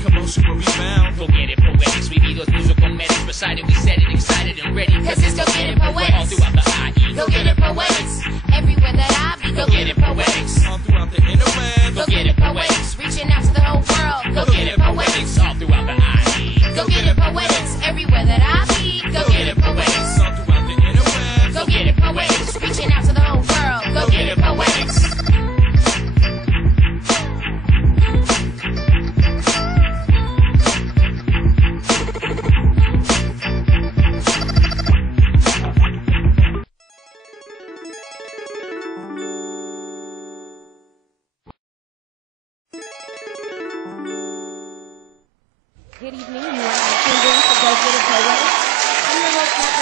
Commotion will be found. Go get it, poetics. We need those musical medics. Recited, we said it, excited and ready. Cause it's go get it, poetics. All throughout the IE. Go get it, poetics. Everywhere that I be. Go get it, poetics. All throughout the interweb. Go get it, poetics. Reaching out to the whole world. Go get it, poetics. All throughout the IE. Go get it, poetics. Everywhere that I be. Go get it, poetics. All throughout the interweb. Go get it, poetics. Reaching out to the whole world. Go get it, poetics. Good evening. You are now tuned in to Go Get It Poetics. I'm your host, Zack,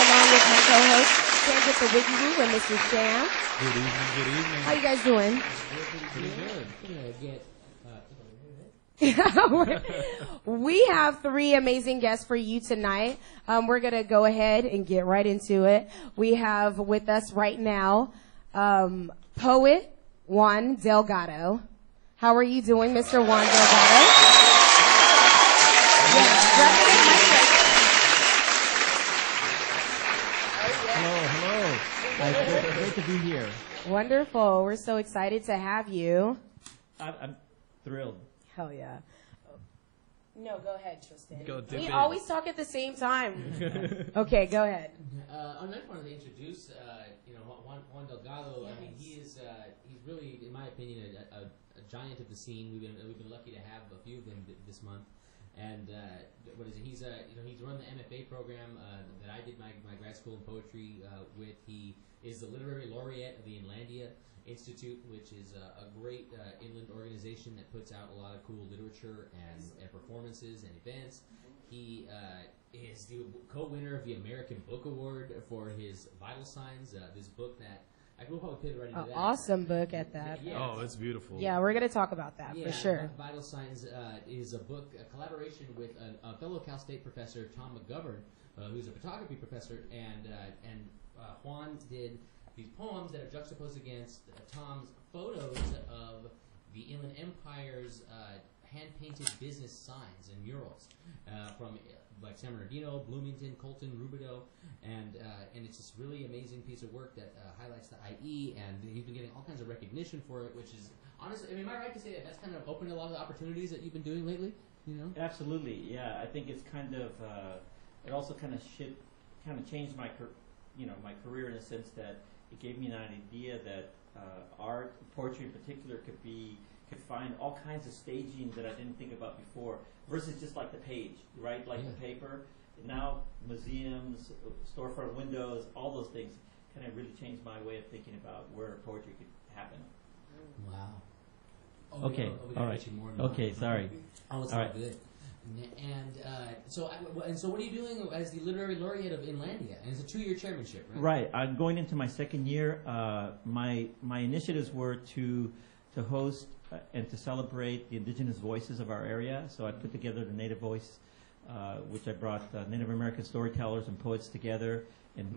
along with my co-host, Can't Get the Wiggy Woo and Mr. Jam. Good evening, good evening. How you guys doing? Pretty good. We have three amazing guests for you tonight. We're going to go ahead and get right into it. We have with us right now poet Juan Delgado. How are you doing, Mr. Juan Delgado? Hello. Great to be here. Wonderful. We're so excited to have you. I'm thrilled. Hell yeah. No, go ahead, Tristan. We always talk at the same time. Okay, go ahead. I just wanted to introduce, Juan Delgado. I mean, he's really, in my opinion, a giant of the scene. We've been lucky to have a few of them this month. And what is it? He's run the MFA program that I did my grad school in poetry with. He is the literary laureate of the Inlandia Institute, which is a great inland organization that puts out a lot of cool literature and performances and events. He is the co-winner of the American Book Award for his Vital Signs, this book that I will probably pivot right into that. Awesome book at that. Yeah. Oh, it's beautiful. Yeah, we're going to talk about that for sure. Vital Signs is a book, a collaboration with a fellow Cal State professor, Tom McGovern, who's a photography professor, and Juan did these poems that are juxtaposed against Tom's photos of the Inland Empire's hand-painted business signs and murals from like San Bernardino, Bloomington, Colton, Rubidoux, and it's this really amazing piece of work that highlights the IE, and he's been getting all kinds of recognition for it, which is honestly, I mean, am I right to say that that's kind of opened a lot of the opportunities that you've been doing lately? You know? Absolutely, yeah. I think it's kind of it also kind of changed my my career in a sense that it gave me an idea that art, poetry in particular, could find all kinds of staging that I didn't think about before, versus just like the page, right? Like the paper. Now museums, storefront windows, all those things kind of really changed my way of thinking about where poetry could happen. Wow. Okay. All right. Okay. Sorry. Oh, it's all good. And so what are you doing as the literary laureate of Inlandia? And it's a 2-year chairmanship, right? Right. I'm going into my second year. My initiatives were to host and to celebrate the indigenous voices of our area. So I put together the Native Voice, which I brought Native American storytellers and poets together, and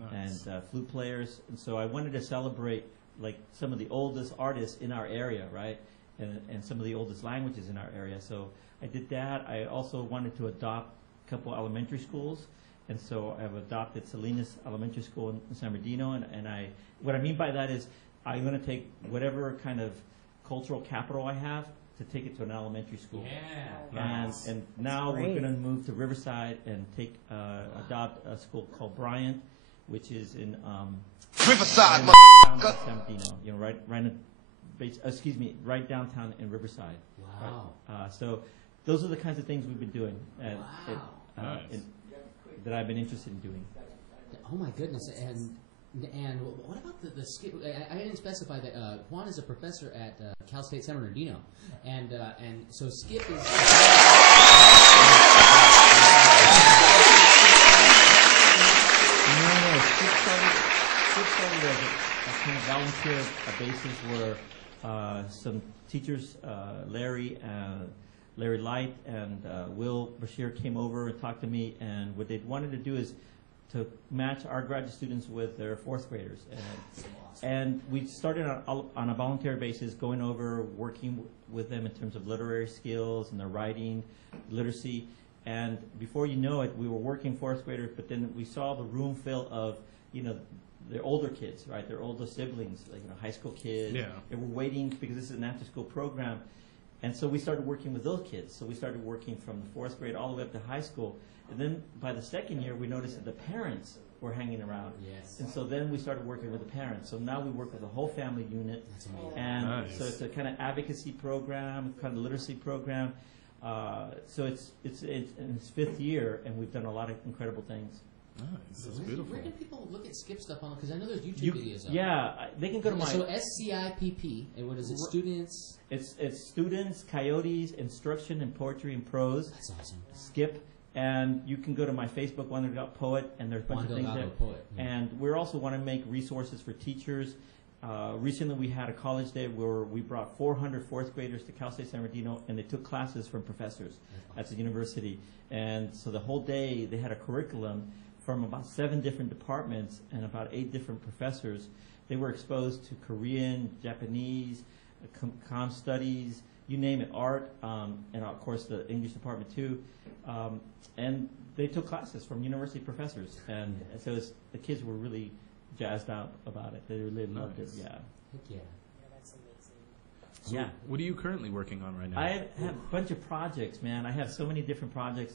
flute players. And so I wanted to celebrate like some of the oldest artists in our area, right? And some of the oldest languages in our area. So I did that. I also wanted to adopt a couple elementary schools, and so I've adopted Salinas Elementary School in San Bernardino. And what I mean by that is I'm going to take whatever kind of cultural capital I have to take it to an elementary school. Yeah. And now we're going to move to Riverside and adopt a school called Bryant, which is in Riverside, San Bernardino, right downtown in Riverside. Wow. Right? So those are the kinds of things we've been doing that I've been interested in doing. Oh my goodness! And what about the skip? I didn't specify that Juan is a professor at Cal State San Bernardino, and so skip is. No. Skip started as a kind of volunteer basis where some teachers, Larry, Larry Light and Will Bashir came over and talked to me, and what they wanted to do is to match our graduate students with their fourth graders. And we started on a voluntary basis, going over, working with them in terms of literary skills and their writing, literacy. And before you know it, we were working fourth graders, but then we saw the room fill of, their older kids, right? Their older siblings, like high school kids. Yeah. And we're waiting because this is an after-school program. And so we started working with those kids. So we started working from the fourth grade all the way up to high school. And then by the second year, we noticed that the parents were hanging around. Yes. And so then we started working with the parents. So now we work with the whole family unit. That's amazing. And Nice. so it's a kind of advocacy program, kind of literacy program. So it's in its fifth year, and we've done a lot of incredible things. Nice. That's beautiful. Where can people look at Skip stuff on? Because I know there's YouTube videos. Yeah, they can go to my. So SCIPP, and what is it? Students. It's students, coyotes, instruction in poetry and prose. That's awesome. Skip, and you can go to my Facebook, Juan Delgado Poet, and there's a bunch Juan of things Delgado there. Poet. Yeah. And we also want to make resources for teachers. Recently, we had a college day where we brought 400 fourth graders to Cal State San Bernardino, and they took classes from professors at the university. And so the whole day, they had a curriculum from about 7 different departments and about 8 different professors. They were exposed to Korean, Japanese, comm studies, you name it, art, and of course the English department too. And they took classes from university professors, and so the kids were really jazzed out about it. They really loved it. Yeah. Heck yeah. That's amazing. So Yeah. What are you currently working on right now? I have a bunch of projects, man. I have so many different projects.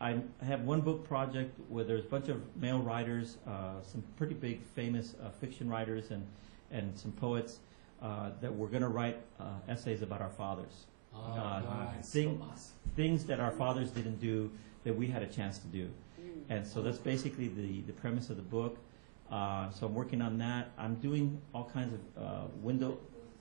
I have one book project where there's a bunch of male writers, some pretty big famous fiction writers and some poets that we're going to write essays about our fathers. Oh, nice. Things that our fathers didn't do that we had a chance to do. And so that's basically the premise of the book. So I'm working on that. I'm doing all kinds of window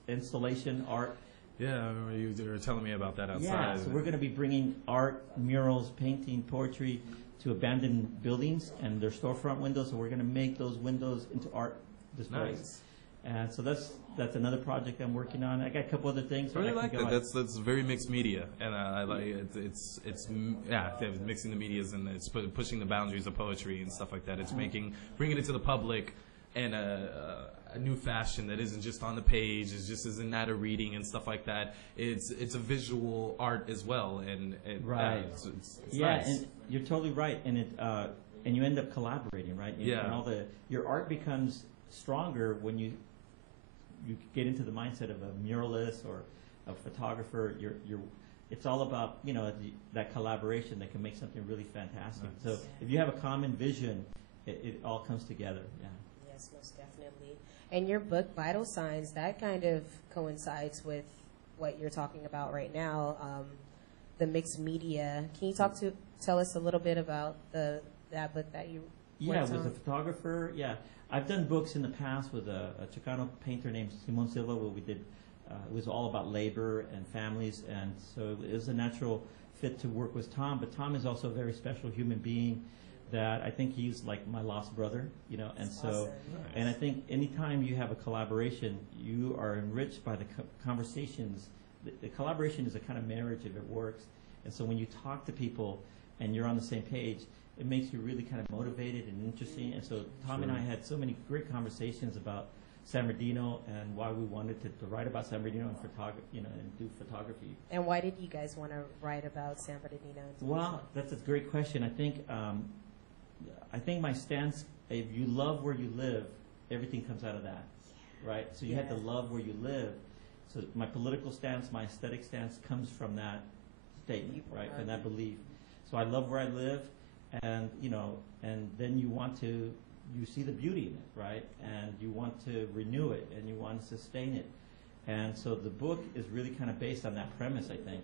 installation art. Yeah, I remember you were telling me about that outside. Yeah, so we're going to be bringing art, murals, painting, poetry to abandoned buildings and their storefront windows. So we're going to make those windows into art displays. Nice. And so that's another project I'm working on. I got a couple other things. I really can like go that. on. That's very mixed media, and I like it. It's mixing the medias, and it's pushing the boundaries of poetry and stuff like that. It's bringing it to the public and a new fashion that isn't just on the page. It just isn't at a reading and stuff like that. It's a visual art as well, and Right. It's Yeah, nice. and you're totally right. And you end up collaborating, right? Yeah. And your art becomes stronger when you get into the mindset of a muralist or a photographer. It's all about that collaboration that can make something really fantastic. Nice. So if you have a common vision, it all comes together. Yeah. Yes, most definitely. And your book, Vital Signs, that kind of coincides with what you're talking about right now, the mixed media. Can you tell us a little bit about that book that you Yeah, worked with on? a photographer. Yeah, I've done books in the past with a Chicano painter named Simon Silva, where we did. It was all about labor and families, and so it was a natural fit to work with Tom. But Tom is also a very special human being that I think he's like my lost brother, And so, Awesome. and I think anytime you have a collaboration, you are enriched by the conversations. The collaboration is a kind of marriage if it works. And so when you talk to people and you're on the same page, it makes you really kind of motivated and interesting. And so Tom and I had so many great conversations about San Bernardino and why we wanted to write about San Bernardino and do photography. And why did you guys want to write about San Bernardino? Well, that's a great question. I think my stance, if you love where you live, everything comes out of that, right? So you have to love where you live. So my political stance, my aesthetic stance comes from that statement, right? From that belief. So I love where I live, and and then you see the beauty in it, right? And you want to renew it, and you want to sustain it. And so the book is really kind of based on that premise, I think.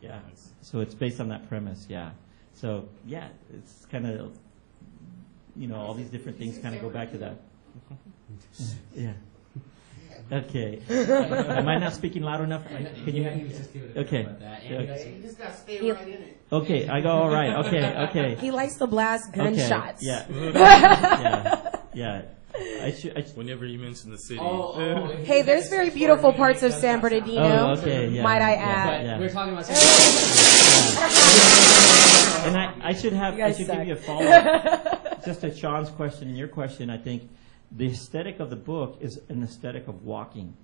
Yeah. So it's based on that premise, yeah. So yeah, it's kind of, all these different things kind of go back to that. Yeah. Okay. Am I not speaking loud enough? Can you? He was just giving a Okay. about that. Yeah. And You just got to stay right in it. Okay. I go. All right. Okay. He likes to blast gunshots. Okay. Yeah. Yeah. Yeah. Whenever you mention the city. Hey, there's very beautiful parts of San Bernardino. Oh, okay, yeah. Might I Yeah, add? yeah. We're talking about And I should guys give suck. you a follow-up. Just to Sean's question and your question, I think the aesthetic of the book is an aesthetic of walking,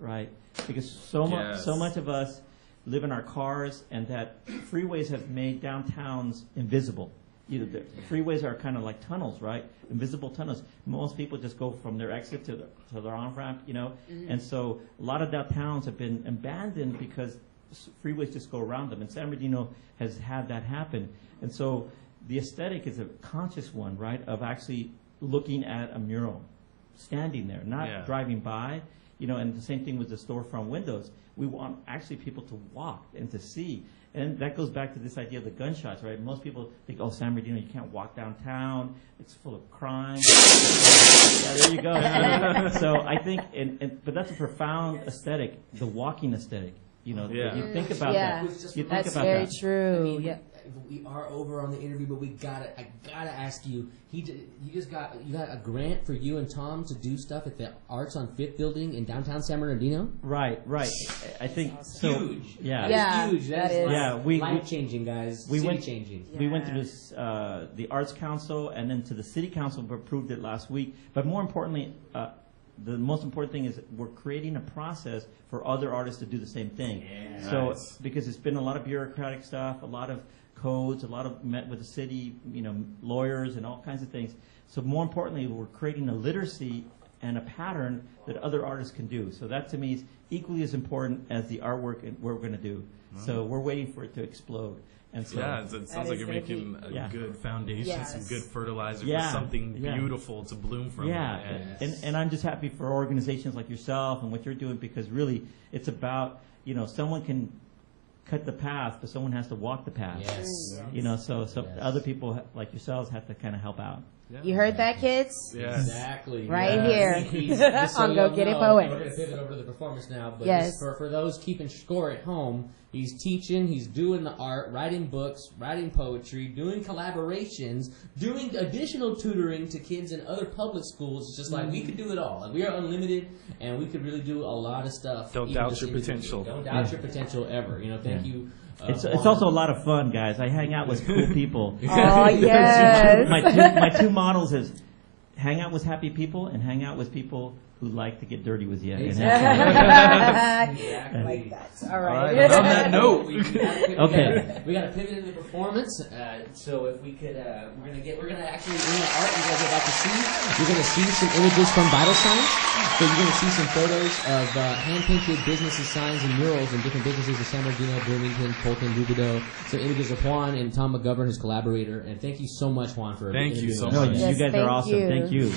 right? Because so much of us live in our cars, and that freeways have made downtowns invisible. You know, the freeways are kind of like tunnels, right? Invisible tunnels. Most people just go from their exit to their on-ramp, you know? And so a lot of downtowns have been abandoned because freeways just go around them. And San Bernardino has had that happen. And so the aesthetic is a conscious one, right, of actually looking at a mural, standing there, not driving by, you know, and the same thing with the storefront windows. We want actually people to walk and to see. And that goes back to this idea of the gunshots, right? Most people think, oh, San Bernardino, you can't walk downtown. It's full of crime. Yeah, there you go. So I think, but that's a profound aesthetic, the walking aesthetic. You know, you think about that. You think That's about very that. true. I mean, Yeah. we are over on the interview, but I gotta ask you. You got a grant for you and Tom to do stuff at the Arts on Fifth Building in downtown San Bernardino. Right. I think so. Huge. Yeah. That is huge. That is Yeah, life changing, guys. we City went- changing. We went through this, the Arts Council and then to the City Council approved it last week. But more importantly, the most important thing is we're creating a process for other artists to do the same thing. Yeah. So Nice. because it's been a lot of bureaucratic stuff, a lot of codes, a lot of met with the city, you know, lawyers and all kinds of things. So more importantly, we're creating a literacy and a pattern that other artists can do. So that to me is equally as important as the artwork and what we're going to do. So we're waiting for it to explode. And so Yeah, it sounds like you're gonna making be- a good foundation, some Yes. good fertilizer Yeah, for something yeah. beautiful to bloom from. Yeah, And and I'm just happy for organizations like yourself and what you're doing, because really it's about, you know, someone can cut the path, but someone has to walk the path. Yes. You know, so Yes. other people like yourselves have to kind of help out. You heard that, kids? Yes. Exactly. Right Yes. here. Just so On Go y'all Get It know, Poets. We're going to pivot over to the performance now, but Yes. just for those keeping score at home, he's teaching, he's doing the art, writing books, writing poetry, doing collaborations, doing additional tutoring to kids in other public schools. It's just like we could do it all. Like, we are unlimited, and we could really do a lot of stuff. Don't even doubt just your individually. potential. Don't doubt your potential ever. You know, thank Yeah. you. It's Juan. also a lot of fun, guys. I hang out with cool people. Oh, yes. My two models is hang out with happy people and hang out with people who like to get dirty with you. And have fun. Exactly. Like that. All All right. right, on that note, Okay. We got to pivot into the performance. So if we could, we're gonna actually in the art you guys are about to see. You're gonna see some images from vital signs. So you're gonna see some photos of hand-painted businesses, signs, and murals in different businesses in San Bernardino, Bloomington, Colton, Rubidoux. Some images of Juan and Tom McGovern, his collaborator. And thank you so much, Juan, for Thank you interviewing so us. No, much. you Yes, guys thank are awesome. you. Thank you.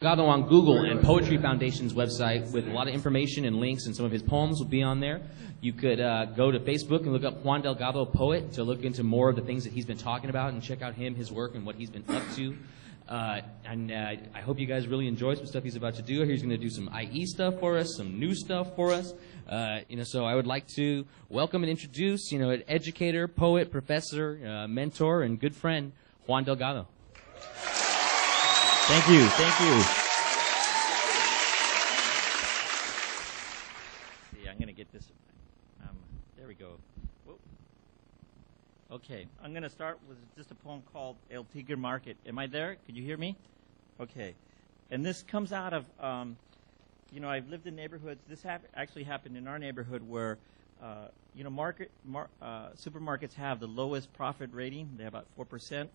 Delgado on Google, and Poetry Foundation's website with a lot of information and links, and some of his poems will be on there. You could go to Facebook and look up Juan Delgado Poet to look into more of the things that he's been talking about and check out his work, and what he's been up to. I hope you guys really enjoy some stuff he's about to do. He's going to do some IE stuff for us, some new stuff for us. So I would like to welcome and introduce, an educator, poet, professor, mentor, and good friend, Juan Delgado. Thank you. Thank you. See, I'm going to get this. There we go. Whoop. Okay, I'm going to start with just a poem called El Tigre Market. Am I there? Could you hear me? Okay. And this comes out of, I've lived in neighborhoods. This actually happened in our neighborhood where, supermarkets have the lowest profit rating. They have about 4%.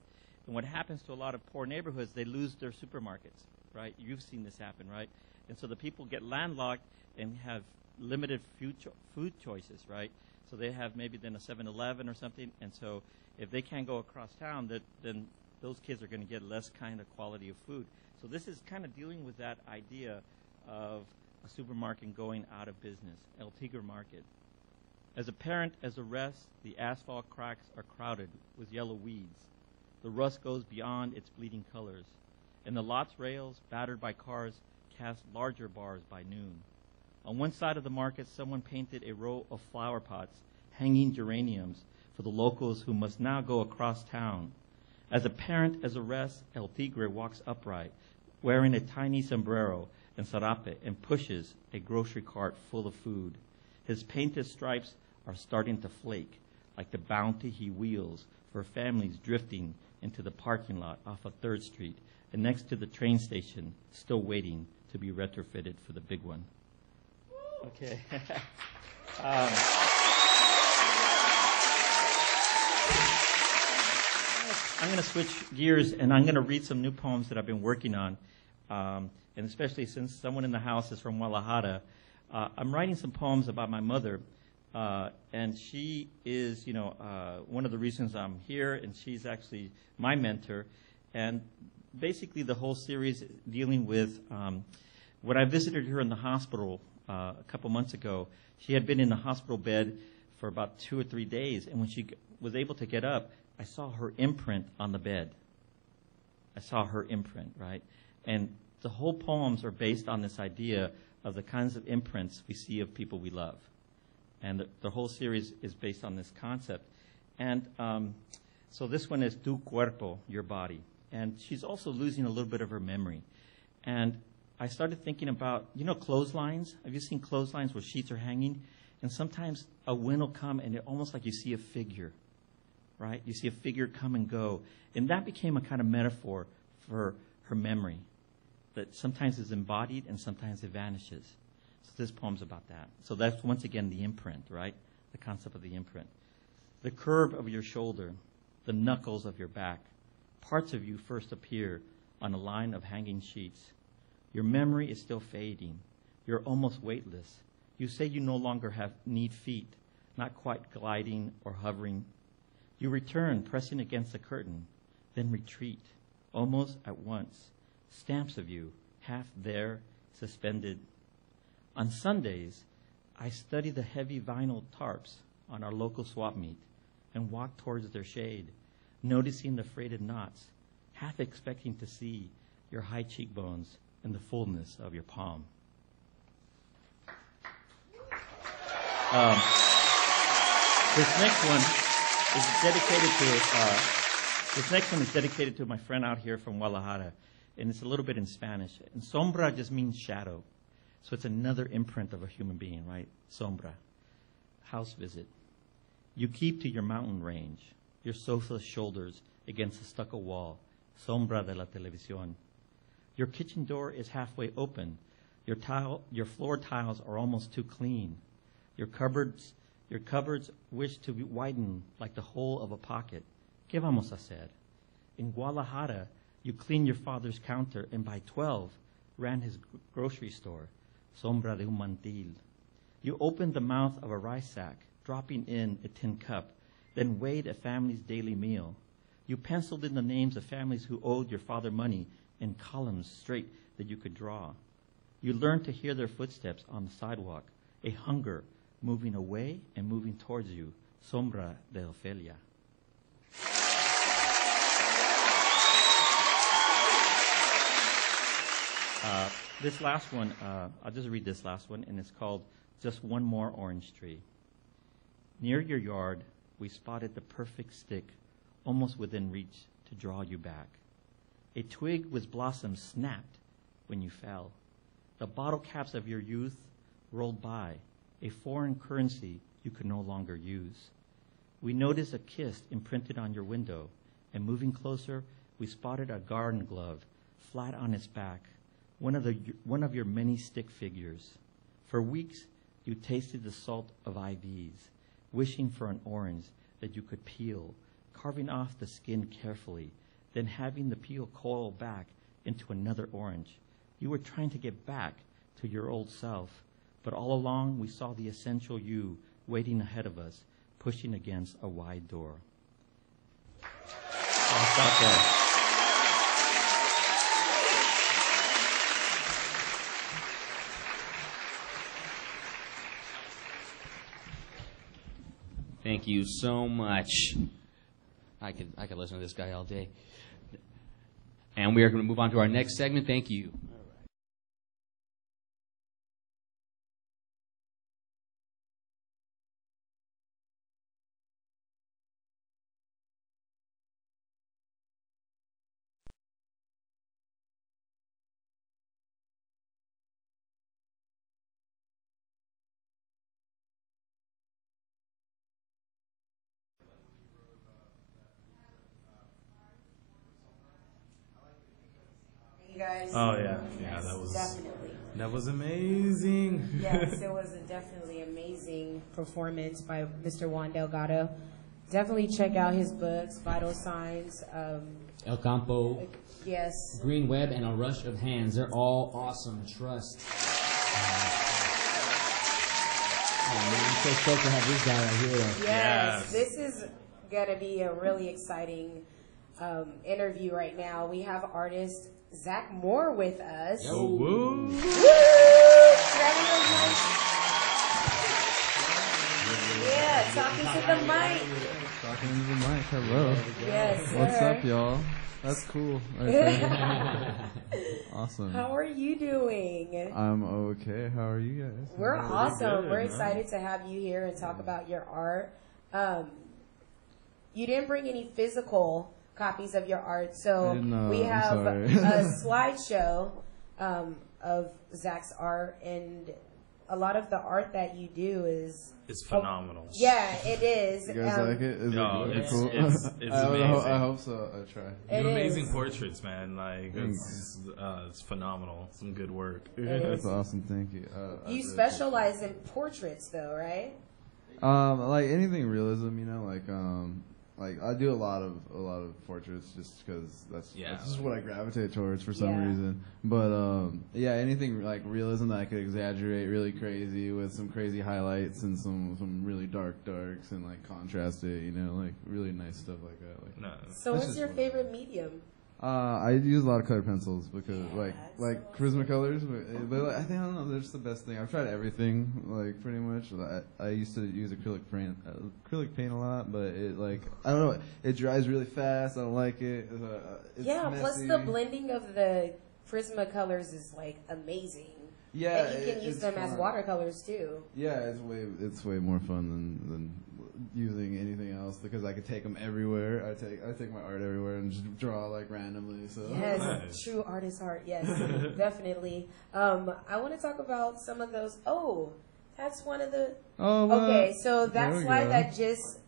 And what happens to a lot of poor neighborhoods, they lose their supermarkets, right? You've seen this happen, right? And so the people get landlocked and have limited food choices, right? So they have maybe then a 7-Eleven or something, and so if they can't go across town, then those kids are going to get less kind of quality of food. So this is kind of dealing with that idea of a supermarket going out of business, El Tigre Market. As apparent as the rest, the asphalt cracks are crowded with yellow weeds. The rust goes beyond its bleeding colors, and the lot's rails, battered by cars, cast larger bars by noon. On one side of the market, someone painted a row of flower pots, hanging geraniums, for the locals who must now go across town. As apparent as the rest, El Tigre walks upright, wearing a tiny sombrero and sarape, and pushes a grocery cart full of food. His painted stripes are starting to flake, like the bounty he wields for families drifting into the parking lot off of 3rd Street and next to the train station, still waiting to be retrofitted for the big one. Okay. I'm going to switch gears, and I'm going to read some new poems that I've been working on, and especially since someone in the house is from Guadalajara. I'm writing some poems about my mother, and she is, one of the reasons I'm here, and she's actually my mentor. And basically the whole series dealing with when I visited her in the hospital a couple months ago, she had been in a hospital bed for about 2 or 3 days, and when she was able to get up, I saw her imprint on the bed. I saw her imprint, right? And the whole poems are based on this idea of the kinds of imprints we see of people we love. And the whole series is based on this concept. And so this one is Tu Cuerpo, your body. And she's also losing a little bit of her memory. And I started thinking about, clotheslines? Have you seen clotheslines where sheets are hanging? And sometimes a wind will come and it's almost like you see a figure, right? You see a figure come and go. And that became a kind of metaphor for her memory, that sometimes is embodied and sometimes it vanishes. So this poem's about that. So that's, once again, the imprint, right? The concept of the imprint. The curve of your shoulder, the knuckles of your back, parts of you first appear on a line of hanging sheets. Your memory is still fading. You're almost weightless. You say you no longer need feet, not quite gliding or hovering. You return, pressing against the curtain, then retreat, almost at once. Stamps of you, half there, suspended. On Sundays, I study the heavy vinyl tarps on our local swap meet and walk towards their shade, noticing the freighted knots, half expecting to see your high cheekbones and the fullness of your palm. This next one is dedicated to my friend out here from Guadalajara, and it's a little bit in Spanish. And sombra just means shadow, so it's another imprint of a human being, right? Sombra, house visit. You keep to your mountain range, your sofa shoulders against the stucco wall, sombra de la televisión. Your kitchen door is halfway open. Your floor tiles are almost too clean. Your cupboards wish to be widened like the hole of a pocket. ¿Qué vamos a hacer? In Guadalajara, you cleaned your father's counter, and by 12, ran his grocery store, sombra de un mantil. You opened the mouth of a rice sack, dropping in a tin cup, then weighed a family's daily meal. You penciled in the names of families who owed your father money in columns straight that you could draw. You learned to hear their footsteps on the sidewalk, a hunger moving away and moving towards you, sombra de Ofelia. This last one, I'll just read this last one, and it's called Just One More Orange Tree. Near your yard, we spotted the perfect stick, almost within reach to draw you back. A twig with blossoms snapped when you fell. The bottle caps of your youth rolled by, a foreign currency you could no longer use. We noticed a kiss imprinted on your window, and moving closer, we spotted a garden glove flat on its back, one of your many stick figures. For weeks, you tasted the salt of IVs, wishing for an orange that you could peel, carving off the skin carefully, then having the peel coil back into another orange. You were trying to get back to your old self, but all along we saw the essential you waiting ahead of us, pushing against a wide door. I'll stop there. Thank you so much. I could listen to this guy all day. And we are going to move on to our next segment. Thank you. You guys. Oh yeah, Yes, definitely. that was amazing. Yes, it was a definitely amazing performance by Mr. Juan Delgado. Definitely check out his books, Vital Signs. El Campo, Yes. Green Web, and A Rush of Hands. They're all awesome. Trust. Oh, man, I'm so stoked to have this guy right here. Yes. This is going to be a really exciting interview right now. We have artist Zack Moore with us. Yo. Woo. Yeah, talking to the mic. Talking into the mic. Hello. Yes, sir. What's up, y'all? That's cool. Right there. Awesome. How are you doing? I'm okay. How are you guys? We're awesome. good, We're man. excited to have you here and talk about your art. You didn't bring any physical copies of your art, so I didn't know. we I'm have sorry. a slideshow of Zack's art, and a lot of the art that you do is It's phenomenal. yeah, it is. You guys like it? Is No, it it's- cool? it's amazing. I hope so. I try. It You amazing is. portraits, man. Like it's phenomenal. Some good work. That's awesome. Thank you. I You really specialize in portraits, though, right? like anything realism, you know, like I do a lot of portraits just because that's just what I gravitate towards for some Yeah. reason. But yeah, anything like realism that I could exaggerate really crazy with some crazy highlights and some really darks and like contrast it, you know, like really nice stuff like that. Like No, So, That's what's just your what- favorite medium? I use a lot of colored pencils because Yeah, like Prismacolors, but like, I think I don't know, they're just the best thing. I've tried everything like pretty much. I used to use acrylic paint a lot, but it like I don't know, it dries really fast. I don't like it. It's Yeah, messy. plus the blending of the Prismacolors is like amazing. Yeah, And you can use it's them as fun. watercolors too. Yeah, it's way more fun than using anything else because I could take them everywhere. I take my art everywhere and just draw like randomly. So Yes, Nice. true artist art. Yes, definitely. I want to talk about some of those. Oh, that's one of the. oh, well, Okay, so that there we slide go. that just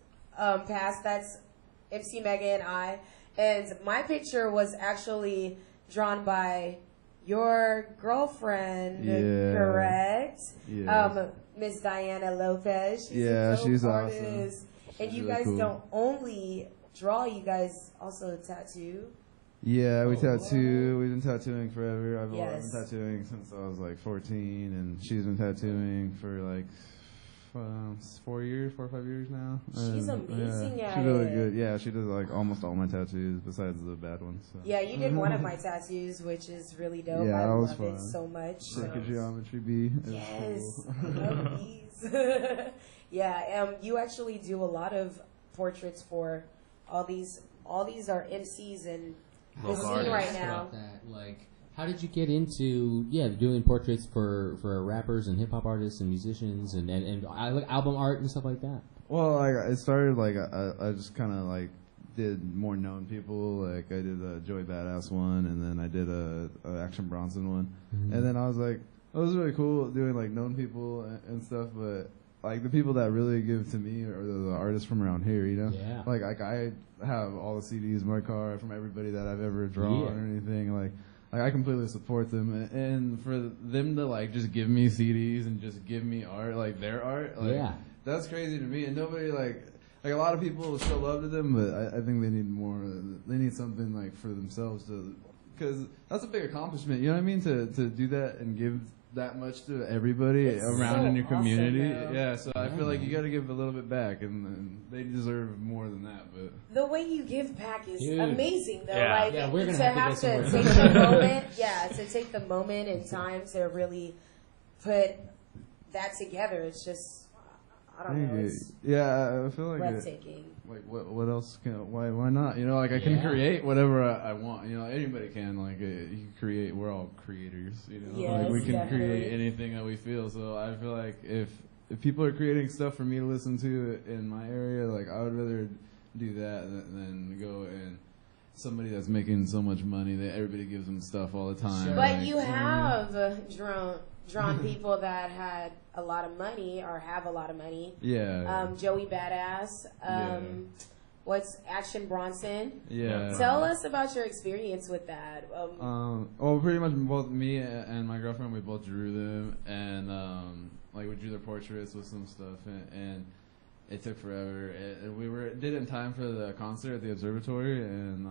passed, that's MC Mega and I. And my picture was actually drawn by your girlfriend, Yeah. correct? Yeah. Miss Diana Lopez. She's Yeah, a dope she's artist. awesome. And She's you really guys cool. don't only draw, you guys also tattoo. Yeah, we Oh. tattoo. We've been tattooing forever. I've Yes. been tattooing since I was like 14, and she's been tattooing for like 4 or 5 years now. She's And, amazing yeah, at she's really it. good. Yeah, she does like almost all my tattoos besides the bad ones. So. Yeah, you did one of my tattoos, which is really dope. Yeah, I that was love it fun. so much. Sacred Geometry B. It was Yes, cool. I love these. Yeah, you actually do a lot of portraits for all these. All these are MCs and the Local scene artists. right now. About that, like, how did you get into doing portraits for rappers and hip hop artists and musicians and album art and stuff like that? Well, like it started like I just kind of like did more known people. Like I did a Joey Badass one, and then I did a Action Bronson one, and then I was like, it was really cool doing like known people and stuff. But like the people that really give to me are the artists from around here, you know. Yeah. Like I have all the CDs in my car from everybody that I've ever drawn or anything. Like I completely support them, and for them to like just give me CDs and just give me art, like their art, like Yeah. that's crazy to me. And nobody like like a lot of people show love to them, but I think they need more. They need something like for themselves to, because that's a big accomplishment. You know what I mean? To do that and give that much to everybody It's around so in your community. awesome, though. Yeah, so I feel like you got to give a little bit back, and they deserve more than that. But The way you give back is Dude. amazing, though. Yeah. Like, Yeah, we're gonna to have to have go to somewhere. take the moment, to take the moment and time to really put that together. It's just, I don't know, it's yeah, I feel like breathtaking. like what else can why not? You know, like I can Yeah. create whatever I want. You know, anybody can. Like you can create. We're all creators. You know, Yes, like we can definitely. create anything that we feel. So I feel like if people are creating stuff for me to listen to in my area, like I would rather do that than go and somebody that's making so much money that everybody gives them stuff all the time. Sure. But like, you know what I mean? have drawn people that had a lot of money or have a lot of money. Yeah. Joey Badass. Yeah. What's Action Bronson? Yeah. Tell us about your experience with that. Well, pretty much both me and my girlfriend, we both drew them, and like we drew their portraits with some stuff, and it took forever. And we did it in time for the concert at the observatory, and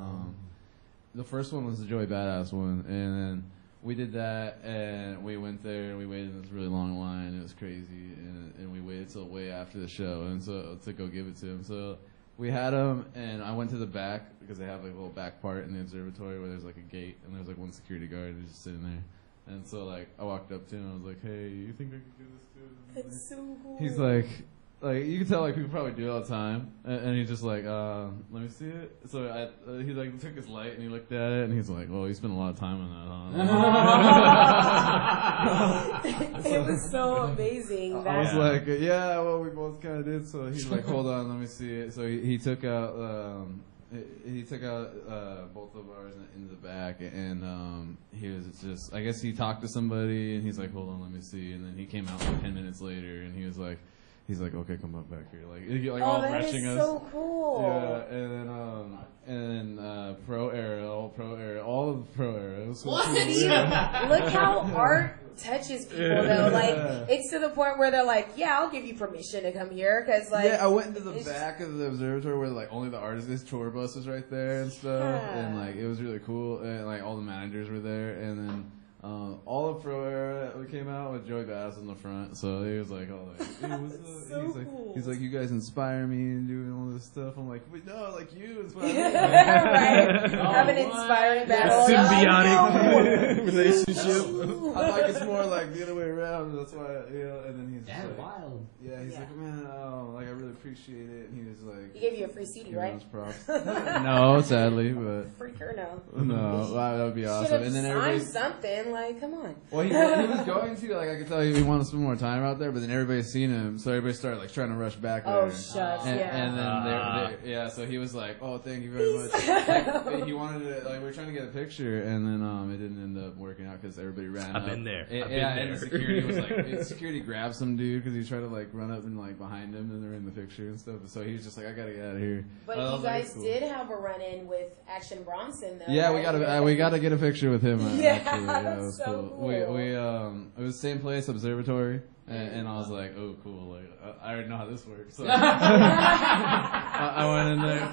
the first one was the Joey Badass one, and then we did that, and we went there, and we waited in this really long line. It was crazy, and we waited till way after the show, and so to go give it to him. So we had him, and I went to the back because they have like a little back part in the observatory where there's like a gate, and there's like one security guard who's just sitting there. And so like I walked up to him, and I was like, "Hey, you think I could do this too?" That's so cool. He's like you can tell like people probably do it all the time, and he's just like, let me see it. So he like took his light and he looked at it, and he's like, well, he spent a lot of time on that, huh? It was so amazing. I was like, yeah, well, we both kind of did. So he's like, hold on, let me see it. So he took out both of ours into the back, and he was just, I guess he talked to somebody, and he's like, hold on, let me see. And then he came out like 10 minutes later, and he's like, okay, come back here, like all that rushing is us. so cool. Yeah, and then Pro Era, all of Pro Era. It was so cool. Yeah. Look how art touches people, though. Like, it's to the point where they're like, yeah, I'll give you permission to come here, because, like... Yeah, I went into the back of the observatory where, like, only the artists, this tour bus was right there and stuff, and, like, it was really cool, and, like, all the managers were there, and then all of Pro Era came out with Joey Bass in the front, so he was like, "Oh, like, hey, what's up?" He's like, "You guys inspire me and doing all this stuff." I'm like, "Wait, no, like you inspire me." Right? Have an inspiring battle. Symbiotic relationship. I'm like, it's more like the other way around. That's why, and then he's That's like, wild. yeah, he's like, man, like I really appreciate it. And he was like, He gave you a free CD, giving right? us props. No, sadly, but Freaker, no. no, that would be awesome. Should've And then signed everybody. something, like, come on. Well, he was going to, like, I could tell he wanted to spend more time out there, but then everybody's seen him, so everybody started, like, trying to rush back there. Oh, shucks, And yeah. then, so he was like, oh, thank you very much. Like, he wanted to, like, we were trying to get a picture, and then it didn't end up working out because everybody ran up. I've been there. And the security was like, security grabbed some dude because he tried to, like, run up and, like, behind him, and they're in the picture and stuff. So he was just like, I gotta get out of here. But you guys did have a run-in with Action Bronson, though. Yeah, right? we gotta get a picture with him. Yeah, actually. Yeah, it was so cool. cool. We it was the same place, observatory, and I was like, oh, cool. Like I already know how this works. So I went in there,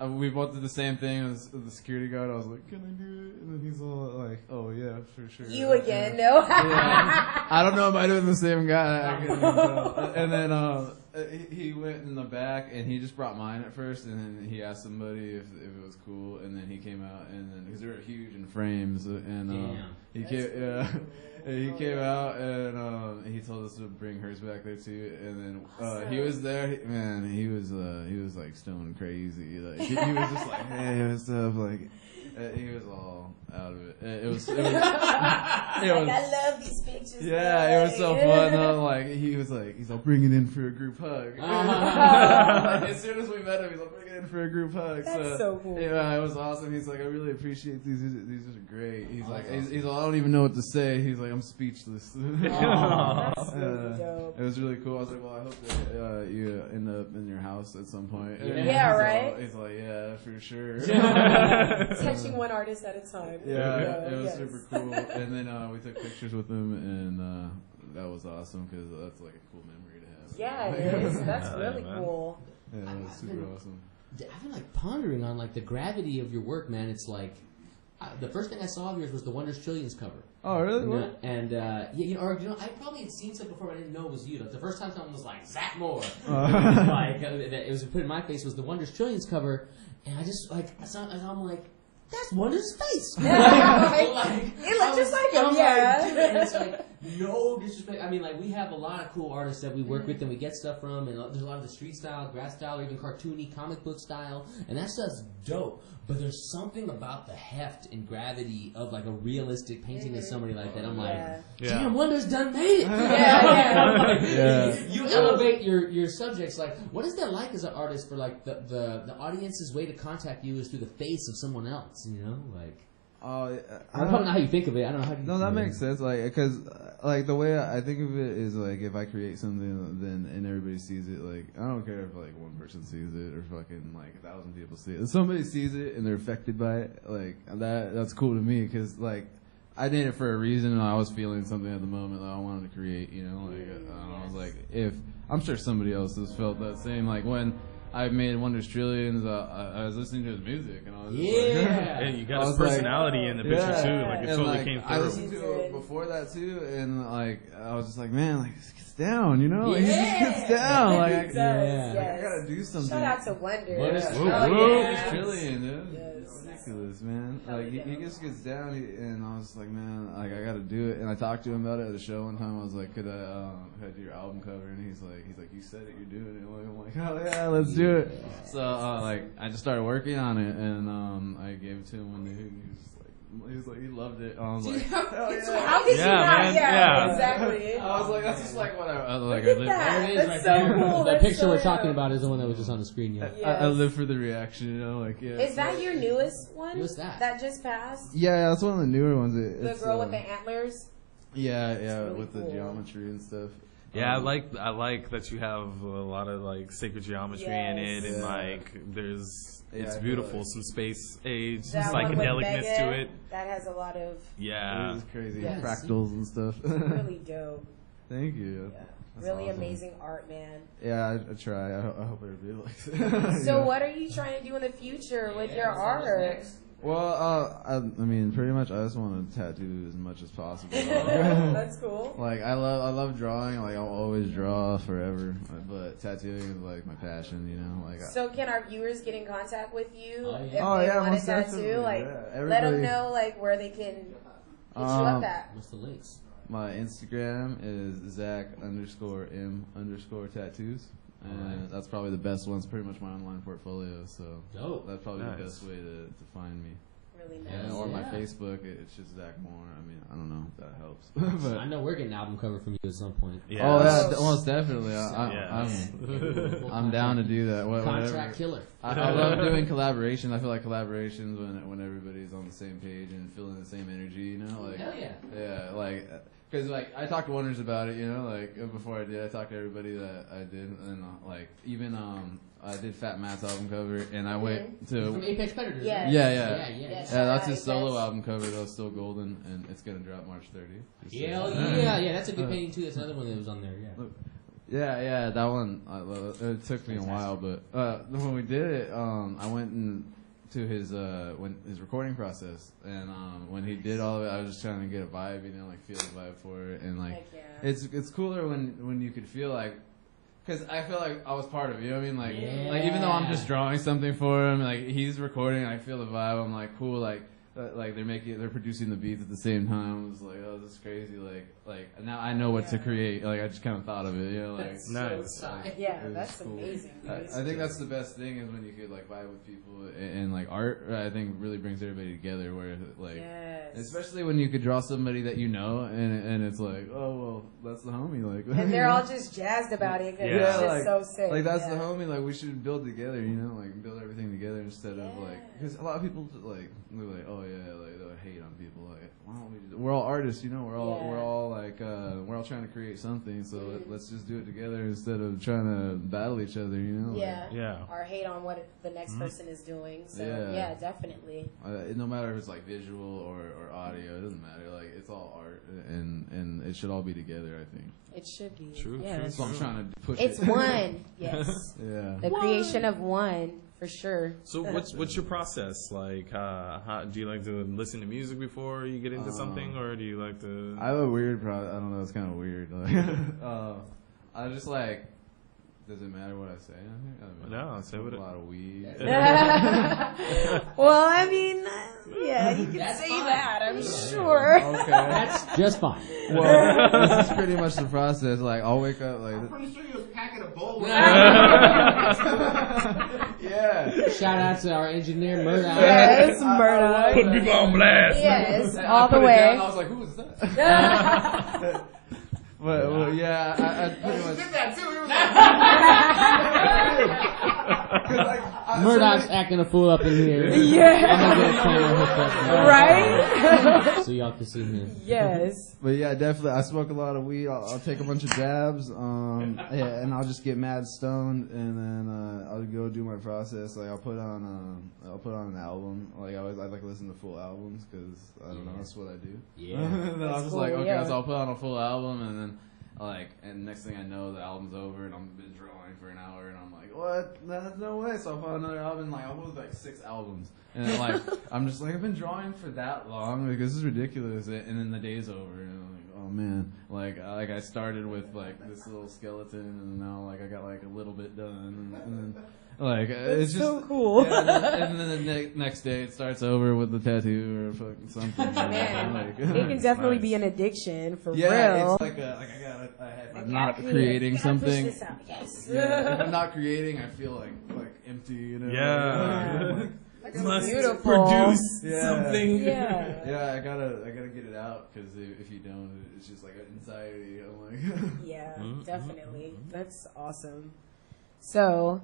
and we both did the same thing as the security guard. I was like, can I do it? And then he's all like, oh yeah, for sure. You again, no? Yeah. I don't know, it might have been the same guy. I couldn't even tell. And then he went in the back, and he just brought mine at first, and then he asked somebody if it was cool, and then he came out, and then because they were huge in frames, and he came out, and he told us to bring hers back there too, and then he was there. Man, he was like stone crazy. Like he was just like, hey, and stuff like. He was all out of it. It was like, I love these pictures. Yeah, it was so fun. Though. Like he's all bring it in for a group hug. Like, as soon as we met him, he's like, bring it in for a group hug. That's so cool. Yeah, it was awesome. He's like, I really appreciate these. These are great. He's like, he's like, I don't even know what to say. He's like, I'm speechless. That's really dope. It was really cool. I was like, well, I hope that you end up in your house at some point. Yeah, right? He's like, yeah, for sure. Touching one artist at a time. Yeah, it was super cool. And then we took pictures with him, and that was awesome because that's like a cool memory to have. Yeah, it is. That's really man. cool. Yeah, that's super awesome. I've been like pondering on like the gravity of your work, man. It's like the first thing I saw of yours was the Wonders Trillions cover. Oh, really? And, What? I probably had seen something before, but I didn't know it was you. Like the first time someone was like Zack Moore, like it was put in my face was the Wonders Trillions cover, and I just like I'm like. That's Wonder's face. It looks just like him, yeah. Dude, and it's like, no disrespect. I mean, like, we have a lot of cool artists that we work with and we get stuff from, and there's a lot of the street style, grass style, or even cartoony comic book style, and that stuff's dope. But there's something about the heft and gravity of, like, a realistic painting of somebody like that. I'm like, damn, Wonder's done made it. You elevate your subjects. Like, what is that like as an artist for, like, the audience's way to contact you is through the face of someone else, you know? Like, I don't know how you think of it. I don't know how you No, that makes sense. Like, because like the way I think of it is like if I create something, then and everybody sees it. Like, I don't care if like one person sees it or fucking like 1,000 people see it. If somebody sees it and they're affected by it, like that's cool to me because like I did it for a reason and I was feeling something at the moment that I wanted to create. You know, like I was like, if I'm sure somebody else has felt that same. Like when I made Wonders Trillions, I was listening to his music, and I was just like, and you got his personality in the picture too. Like it totally like, came through. I listened to it before that too, and like I was just like, man, like this gets down, you know? Like, he just gets down. Like, He does, yes. I gotta do something. Shout out to Wonder. Wonders Wonders Trillion, dude. Yes. Ridiculous, man. Like he just gets down, and I was like, man, like I gotta do it. And I talked to him about it at the show one time. I was like, could I do your album cover? And he's like, you said it, you're doing it. I'm like, oh yeah, let's do it. So like I just started working on it, and I gave it to him one day, and he was like, he loved it. I was like, hell yeah. How could you not? man, yeah. Exactly. I was like, that's just like what I like. Look at that. There it is, That's right so there. cool. The That's picture so we're talking dope. about is the one that was just on the screen. Yeah. Yes. I live for the reaction, you know, like yeah. Is that your newest one? What's that? That just passed? Yeah, that's one of the newer ones. The girl with the antlers? Yeah, really with cool. the geometry and stuff. Yeah, I like that you have a lot of like sacred geometry in it, and Yeah. like there's it's I feel beautiful, like- some space age, That one with psychedelicness to Megan, it. That has a lot of Yeah, It's crazy. Yes. Fractals and stuff. really dope. Thank you. Yeah. That's Really awesome. amazing art, man. Yeah, I try. I hope everybody likes it. So Yeah. what are you trying to do in the future with your art? Well, I mean, pretty much, I just want to tattoo as much as possible. That's cool. Like, I love drawing. Like, I'll always draw forever. But tattooing is like my passion, you know. Like, So can our viewers get in contact with you Oh, if yeah. Oh, they yeah, want a most tattoo? definitely, Like, yeah. let them Everybody- know like where they can hit you up at. What's the links? my Instagram is Zack_M_tattoos. And Alright. that's probably the best one. It's pretty much my online portfolio. So Dope. that's probably Nice. the best way to find me. Really Yeah, nice. Or my Yeah. Facebook, it's just Zack Moore. I mean, I don't know if that helps. but I know we're getting an album cover from you at some point. yeah. Oh yeah, Oh. most definitely. Yeah. I'm down to do that. Whatever. Contract killer. I love doing collaboration. I feel like collaborations when everybody's on the same page and feeling the same energy. You know, like Hell yeah. yeah, like because like I talked to Wonders about it. You know, like before I did, I talked to everybody that I did, and like even I did Fat Matt's album cover, and I went From to Apex Predators. Yeah. Right? Yeah. Yeah. Yes. yeah, that's his Apex. solo album cover that was still golden, and it's gonna drop March 30th. Just so- Hell yeah. That's a good painting too. That's another one that was on there. Yeah. Yeah, that one. It took me a while, but when we did it, I went to his recording process, and when he did all of it, I was just trying to get a vibe, you know, like feel the vibe for it, and like Heck yeah. it's cooler when you could feel like. Because I feel like I was part of it, you know what I mean? Like, Yeah. like even though I'm just drawing something for him, like he's recording, I feel the vibe. I'm like, cool, like they're producing the beats at the same time. I was like, oh, this is crazy. Like now I know what to create. Like I just kind of thought of it, you know? Like That's Nice. so tight. Yeah, it was that's cool. amazing. Dude. I think that's the best thing is when you could like vibe with people and like art. I think really brings everybody together. Where like, Yes. especially when you could draw somebody that you know, and it's like, oh well, that's the homie. Like, And they're all just jazzed about it because Yeah. it's just like, so sick. like that's the yeah. homie. Like we should build together, you know, like build everything together instead of like because a lot of people like they're like, oh yeah, like they'll hate on people. Like, why we're all artists, you know. We're all Yeah. we're all like we're all trying to create something. So let's just do it together instead of trying to battle each other, you know. Yeah. Yeah. Or hate on what the next person is doing. So Yeah. yeah, definitely. No matter if it's like visual or audio, it doesn't matter. Like it's all art, and it should all be together. I think. It should be. True, Yes. So I'm trying to push It's it. one. Yes. Yeah. The creation of one, for sure. So what's your process like? How do you like to listen to music before you get into something, or do you like to? I have a weird I don't know. It's kind of weird. Like, I just like. Does it matter what I say on here? I mean, No, I say smoke what a it- lot of weed. Well, I mean, yeah, you can That's say fine. that, I'm sure. Okay. That's just fine. Well, this is pretty much the process. Like, I'll wake up like. Pretty sure you was packing a bowl. Yeah. Shout out to our engineer, Murdoch. Yes, Murdoch. Put people on blast. Yes, I all the put it down, way. I was like, who is that? Well, yeah, I pretty much. Did that too. He was like, Murdoch's acting a fool up in here. Yeah. I'm gonna get a camera hooked up now, Right? so y'all can see him. Yes. But yeah, definitely. I smoke a lot of weed. I'll take a bunch of dabs, yeah, and I'll just get mad stoned, and then I'll go do my process. Like I'll put on an album. Like I like to listen to full albums because I don't know, that's what I do. Yeah. And then I'm just cool, like, okay, yeah. so I'll put on a full album, and then and next thing I know, the album's over, and I've been drawing for an hour, and I'm like, what? That's no way. So I'll put on another album. Like I'll put like 6 albums. And then, like, I'm just like, I've been drawing for that long, like, this is ridiculous. And then the day's over, and I'm like, oh man, like I started with like this little skeleton, and now like I got like a little bit done, and then like it's just so cool. Yeah, and then the next day it starts over with the tattoo or fucking something. Man, like, it can definitely Nice. be an addiction for yeah, real. it's like if I'm not creating something. Push this out. Yes. Yeah, if I'm not creating, I feel like empty, you know. Yeah. That's Must beautiful. produce Yeah. something. Yeah. Yeah, I gotta get it out because if you don't, it's just like anxiety. I'm like, Yeah, Mm-hmm. definitely. That's awesome. So,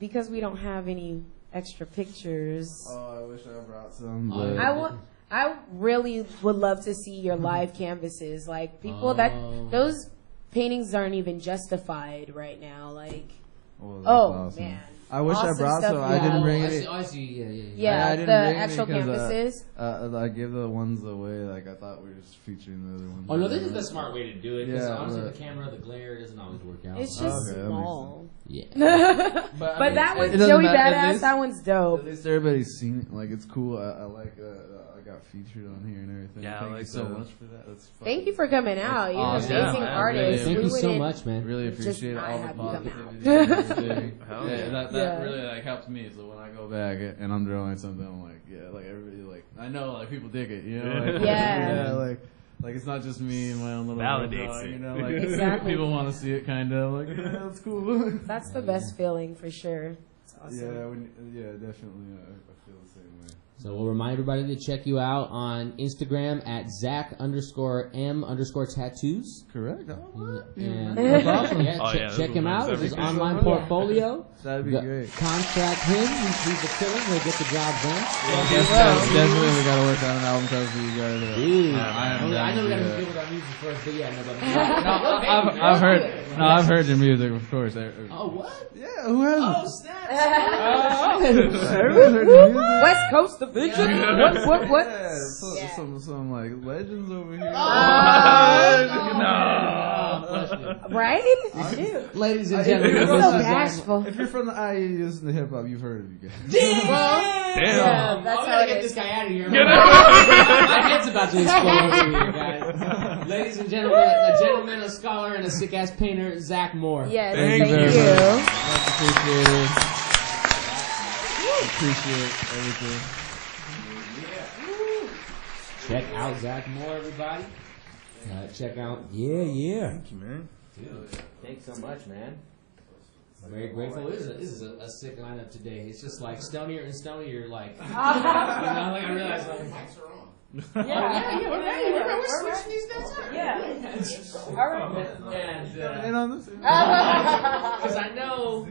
because we don't have any extra pictures, oh, I wish I brought some. Oh, But I really would love to see your live canvases. Like people that Oh. those paintings aren't even justified right now. Like, well, that's oh awesome. man, I wish I Awesome brought stuff some. you I didn't have. bring I any. see, I see, yeah. yeah, I the didn't bring any actual 'cause, canvases. I gave the ones away. Like I thought we were just featuring the other ones. Oh no, this is the smart way to do it. Because Yeah, honestly, right. the camera, the glare doesn't always work out. It's just Okay, that makes small. Yeah. But I mean, that it one's doesn't Joey matter. At Badass. least- That one's dope. At least everybody's seen it. Like it's cool. I like. I got featured on here and everything. Yeah, I Thank you like so the- much for that. That's Thank you for coming out. You're an awesome. amazing Yeah, artist. Thank We you so wouldn't- much, man. Really Just appreciate not all the have you come positivity. out. and everything. Hell Yeah, yeah. that Yeah. really like helps me. So when I go back and I'm drawing something, I'm like, yeah, like everybody, like I know, like people dig it, you know, like, Yeah. like it's not just me and my own little Validates drawing, it. you know, like Exactly. people want to see it, kind of like yeah, that's cool. That's the best feeling for sure. It's awesome. Yeah, definitely. I feel the same way. So we'll remind everybody to check you out on Instagram at Zack_M_tattoos. Correct. And That's awesome. yeah, Oh, check, yeah, check him that's out with his everything. online Yeah. portfolio. That'd be Go- great. Contract him. He's a killer. He'll get the job done. Definitely, we gotta work on an album cover for you guys. Dude, I I am know we down gotta to do deal with our music first, but yeah, no, but I've heard your music, of course. Oh, what? Yeah, who hasn't? Oh, snaps! Everyone's heard your music. West Coast Division. What? Yeah, Yeah. some like legends over here. Right? Shoot. Ladies and If gentlemen, you're So this is Zack. bashful. If you're from the IE, you listen to hip hop, you've heard of you guys. Damn! Yeah, that's I'm how gonna it get is. this guy out of here. My head's about to explode over here, guys. Ladies and gentlemen, a gentleman, a scholar, and a sick-ass painter, Zack Moore. Yes, Thank thank you you. very much. Much appreciated. Appreciate everything. Check out Zack Moore, everybody. Check out, yeah. Thank you, man. Dude, thanks so much, man. I'm very grateful. This is a sick lineup today. It's just like stonier and stonier, like, you know, like I realized, like, Yeah, we're ready. We're switching these things up. Yeah. All right. And, And on this. because I know,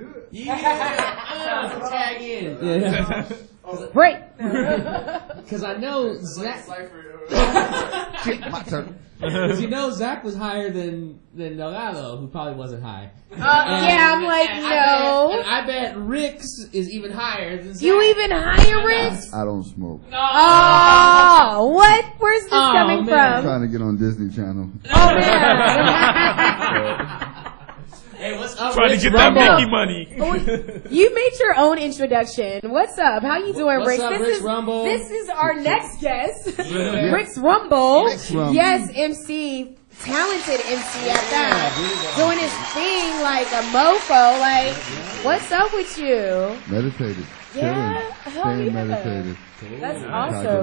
tag in. Yeah. Break. Because I know Zack. My turn. Because you know Zack was higher than Delgado, who probably wasn't high. Yeah, I'm like, no. I bet Rick's is even higher than Zack. You even higher, Ricks? I don't smoke. Oh, what? Where's this coming I'm from? trying to get on Disney Channel. Oh, man. Hey, what's up, Trying Rick's to get that Rumble? Mickey money. You made your own introduction. What's up? How you doing, What's Ricks? up, Rick's Rumble? This is our next guest, Yeah. Rick's Rumble. Rick's Rumble. Yes, MC, talented MC at that. Doing his thing like a mofo. Like, what's up with you? Meditated. Yeah? Chilling. Hell Staying yeah. meditated. That's Try to get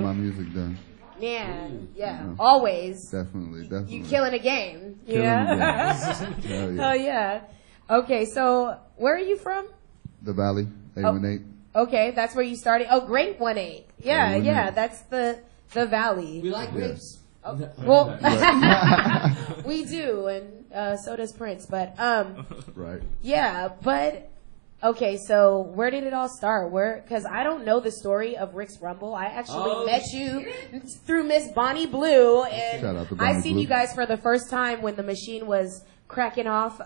my awesome. music done. Man, yeah, Yeah. always. Definitely. You killing a game. Killing Yeah. the game. Hell yeah. Oh yeah. Okay, so where are you from? The Valley, 818. Okay, that's where you started. Oh, Great 1-8. Yeah, 818. yeah, that's the Valley. We like grapes. Oh, well, we do, and so does Prince. But Right. yeah, but okay. So where did it all start? Because I don't know the story of Rick's Rumble. I actually met you through Miss Bonnie Blue, and Shout out to I Bonnie seen Blue. you guys for the first time when the machine was cracking off.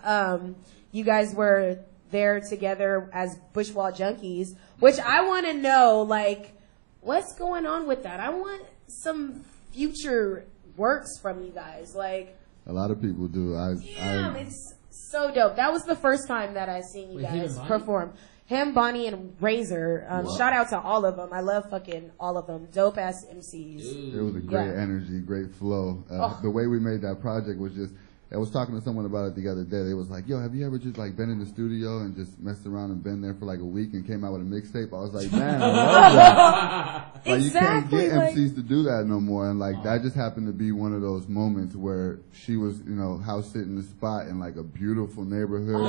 You guys were there together as Bushwall Junkies, which I want to know, like, what's going on with that? I want some future works from you guys. Like, A lot of people do. damn, it's so dope. That was the first time that I seen you Wait, him guys and Bonnie? perform. Him, Bonnie, and Razor. Shout out to all of them. I love fucking all of them. Dope ass MCs. It was a great Yeah. energy, great flow. The way we made that project was just. I was talking to someone about it the other day. They was like, "Yo, have you ever just like been in the studio and just messed around and been there for like a week and came out with a mixtape?" I was like, "Man, I love that." Like you can't get Exactly, like- MCs to do that no more. And like that just happened to be one of those moments where she was, house sitting the spot in like a beautiful neighborhood.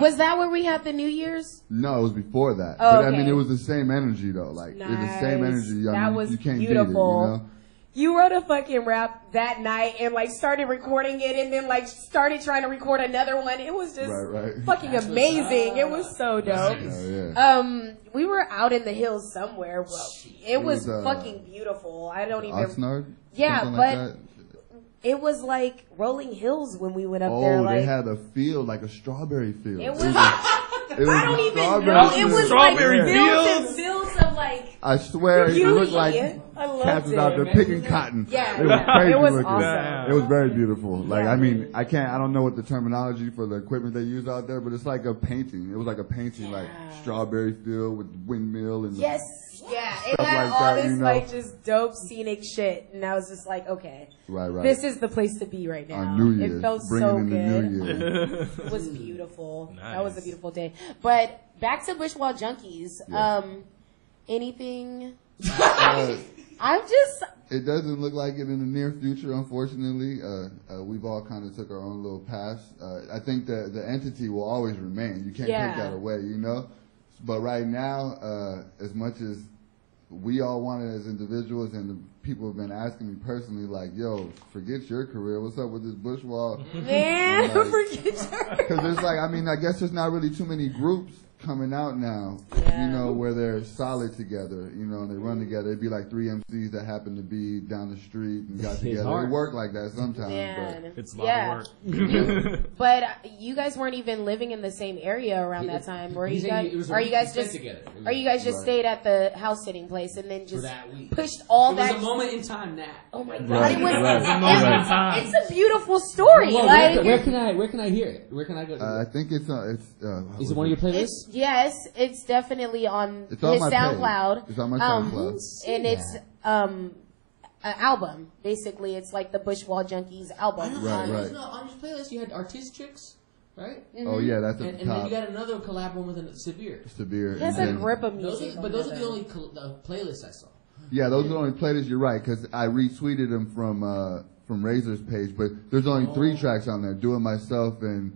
Was that where we had the New Year's? No, it was before that. Oh, But I mean, okay. it was the same energy though. Like it was the same Nice. energy. I That mean, was you can't beautiful. beat it. You wrote a fucking rap that night and like started recording it and then like started trying to record another one. It was just Right. fucking amazing. It was so dope. Oh yeah. We were out in the hills somewhere, bro. It was was, fucking beautiful. I don't even. Oxnard? Yeah, Something but like that? it was like rolling hills when we went up there. Oh, Like they had a field, like a strawberry field. it was. It was I don't even strawberry know. It field. was Strawberry like fields fields? and fields of like. I swear, it Beauty. looked like I loved cats was it. out there picking cotton. Yeah, it was yeah. crazy It was looking. awesome. It was very beautiful. Like, Yeah. I mean, I don't know what the terminology for the equipment they use out there, but it's like a painting. It was like a painting, like strawberry field with windmill and Yes, yeah. It Stuff had like all that, this you know. like just dope scenic shit, and I was just like, okay, right. this is the place to be right now. On New Year's, It felt bringing so in good. the New Year. It was beautiful. That was a Nice. beautiful day. But back to Bushwall Junkies. Yeah. Anything? Uh, I'm just. It doesn't look like it in the near future, unfortunately. We've all kind of took our own little paths. I think the entity will always remain. You can't Yeah. take that away, But right now, as much as we all want it as individuals, and the people have been asking me personally, like, yo, forget your career. What's up with this Bushwall? Man, Like- forget your. Because there's like, I mean, I guess there's not really too many groups coming out now, Yeah. where they're solid together, and they run together. It'd be like three MCs that happen to be down the street and got together. hard. It work like that sometimes, Man. It's a lot Yeah. of work. But you guys weren't even living in the same area around that time, were you He's saying guys? it was a Are you week guys we spent just? together. It Are you guys just Right. stayed at the house sitting place and then for just that week? pushed all It was that? a moment in time now. Oh my god! Right, It was, right. It's a moment in time. It's a beautiful story. Well, like where can I hear it? Where can I go? I think it's Is it one of your playlists? yes, it's definitely on It's on his my page. SoundCloud. It's on my Um, SoundCloud. and it's an album. Basically, it's like the Bushwall Junkies album. Right, right. No, on your playlist you had Artistics, right? Oh yeah, that's at And the then top. you got another collab one with a Severe. Severe. He has and a then- grip of Those music. are, but those are the only playlists I saw. Yeah, those are the only playlists. You're right, because I retweeted them from Razor's page, but there's only 3 tracks on there: "Do It Myself" and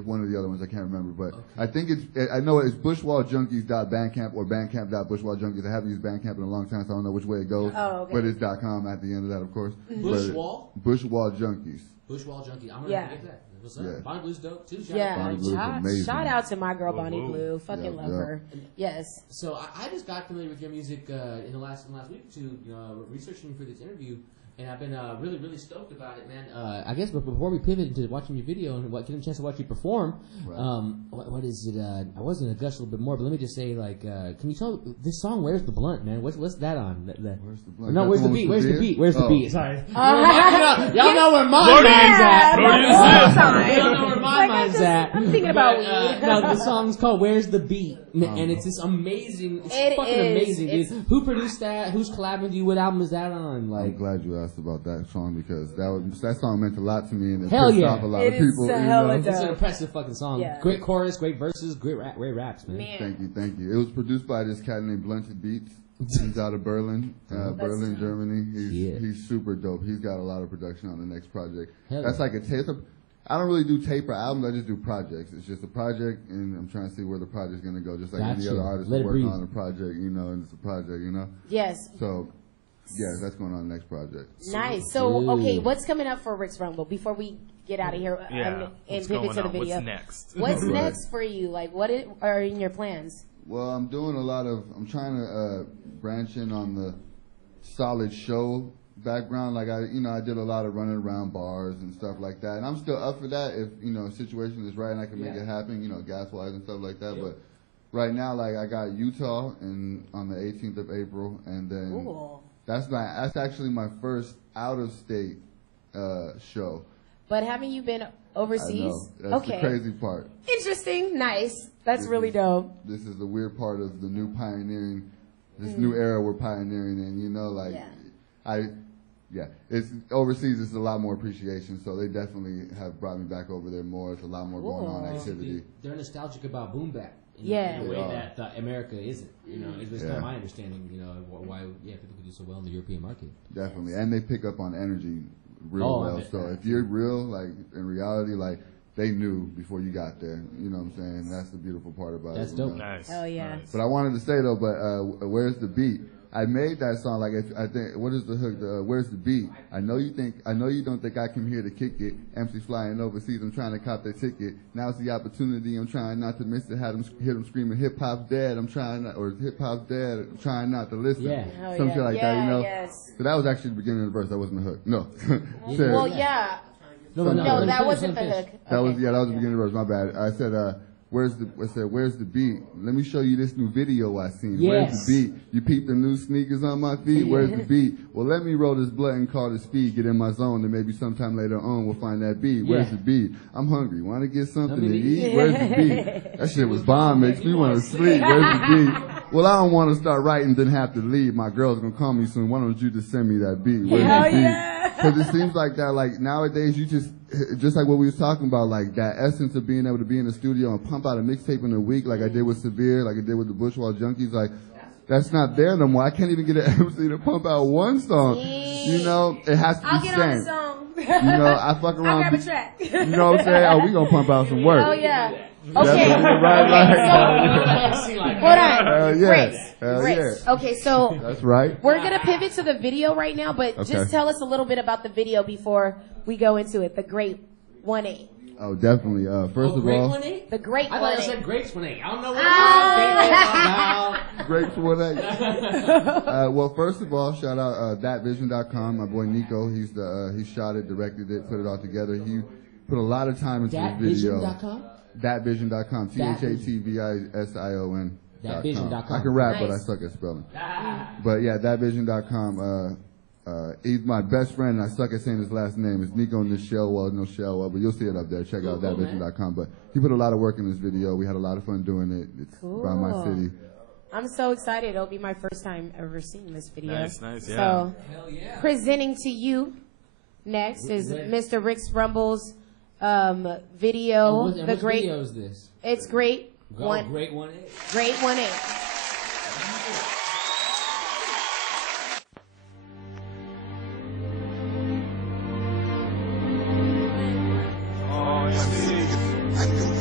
one of the other ones I can't remember, but I think I know it's bushwalljunkies.bandcamp or bandcamp.bushwalljunkies. I haven't used Bandcamp in a long time, so I don't know which way it goes. Oh, okay. But it's .com at the end of that, of course. Bushwall? Bushwall Junkies. Bushwall Junkie. I'm gonna Yeah. get that. What's up? Yeah. Bonnie Blue's dope too. Yeah, Blue's amazing. shout out to my girl Bonnie whoa. Blue. Fucking love her. Yes. So I just got familiar with your music in the last week or two, researching for this interview, and I've been really, really stoked about it, man. I guess before we pivot into watching your video and getting a chance to watch you perform, Right. what is it? I was gonna gush a little bit more, but let me just say, can you tell this song? Where's the blunt, man? What's that on? Where's the blunt? No, That where's the one beat? with Where's the beer? beat? Where's the Oh. beat? Sorry. Y'all know where my mind's at. Y'all know where my mind's at. I'm thinking about But, weed. no, the song's called "Where's the Beat," and it's this amazing. It's It fucking is. amazing, dude. Who produced that? Who's collabing with you? What album is that on? I'm Like, glad you asked about that song because that song meant a lot to me and it Hell pissed yeah. off a lot It of is people. so you hella know? dope. it's an impressive fucking song. Yeah. Great chorus, great verses, great raps, man. Man. Thank you. It was produced by this cat named Blunted Beats. He's out of Berlin, Berlin, Germany. He's super dope. He's got a lot of production on the next project. Hell That's yeah. like a tape. I don't really do tape or albums. I just do projects. It's just a project, and I'm trying to see where the project's gonna go. Just like any Gotcha. other artist Let it working breathe. on a project, and it's a project, Yes. So, yeah, that's going on the next project. Nice. So, okay, Dude. what's coming up for Rick's Rumble before we get out of here and What's pivot going to the on? video? What's next? What's Right. next for you? Like, what are in your plans? Well, I'm doing I'm trying to branch in on the solid show background. Like I did a lot of running around bars and stuff like that. And I'm still up for that if, a situation is right and I can make it happen, gas-wise and stuff like that. But right now, like I got Utah on the 18th of April, and then Ooh. that's actually my first out-of-state show. But haven't you been overseas? I know. That's Okay. the crazy part. Interesting. Nice. That's This really is- dope. This is the weird part of the new pioneering, this new era we're pioneering in, it's overseas, it's a lot more appreciation, so they definitely have brought me back over there more. It's a lot more going on activity. They're nostalgic about boom bap. Yeah. In a way They are. that America isn't. It's kind of my understanding. Why people could do so well in the European market. Definitely, and they pick up on energy real Oh, I well. bet. So if you're real, like in reality, like they knew before you got there. You know what I'm saying? That's the beautiful part about That's it. dope. Nice. Oh, yeah. But I wanted to say though, where's the beat? I made that song like I think what is the hook? Where's the beat? I know you don't think I come here to kick it. MC flying overseas, I'm trying to cop their ticket. Now's the opportunity. I'm trying not to miss it. Hear them screaming hip hop's dead. I'm trying not, or hip hop's dead. I'm trying not to listen. Yeah. Oh, Some yeah. shit like that, Yeah, yes. So that was actually the beginning of the verse. That wasn't the hook. No. Well, yeah. No, No, that wasn't the hook. That was Okay. that was the beginning of the verse. My bad. I said, where's the beat? Let me show you this new video I seen. Yes. Where's the beat? You peep the new sneakers on my feet. Where's the beat? Well, let me roll this blunt and call the speed. Get in my zone, and maybe sometime later on we'll find that beat. Where's Yeah. the beat? I'm hungry. Want to get something to Something to eat? eat. Where's the beat? That shit was bomb. Makes me want to sleep. Where's the beat? Well, I don't want to start writing, then have to leave. My girl's gonna call me soon. Why don't you just send me that beat? Where's Hell the beat? yeah. Because it seems like that, like nowadays, you just like what we was talking about, like that essence of being able to be in the studio and pump out a mixtape in a week, like I did with Severe, like I did with the Bushwall Junkies, like that's not there no more. I can't even get an MC to pump out one song. It has to I'll be get on the sang. song. I fuck I'll around. grab a track. You know what I'm saying? Oh, we gonna pump out some work. Oh, yeah. That's Okay. right. Hold on. Hell yeah. Grace. Hell Grace. yeah. Okay, so That's right. we're going to pivot to the video right now, but Okay. just tell us a little bit about the video before we go into it. The Great 1-8. Oh, definitely. First of all, The Great I thought I 1-8. said grapes when I don't know what great for that. Well, first of all, shout out thatvision.com. My boy Nico, he shot it, directed it, put it all together. He put a lot of time into this video. Thatvision.com? Thatvision.com. THATVISION. Thatvision.com. I can rap, but I Nice. suck at spelling. But yeah, thatvision.com. He's my best friend, and I suck at saying his last name. It's Nico Nishelwa, but you'll see it up there. Check out thatvision.com. But he put a lot of work in this video. We had a lot of fun doing it. It's around my Cool. city. I'm so excited. It'll be my first time ever seeing this video. Nice, yeah. So, presenting to you next is Mr. Rick's Rumble's video. What The Great. video is this? It's Great Go, One. Great 1-8. Great 1-8. I can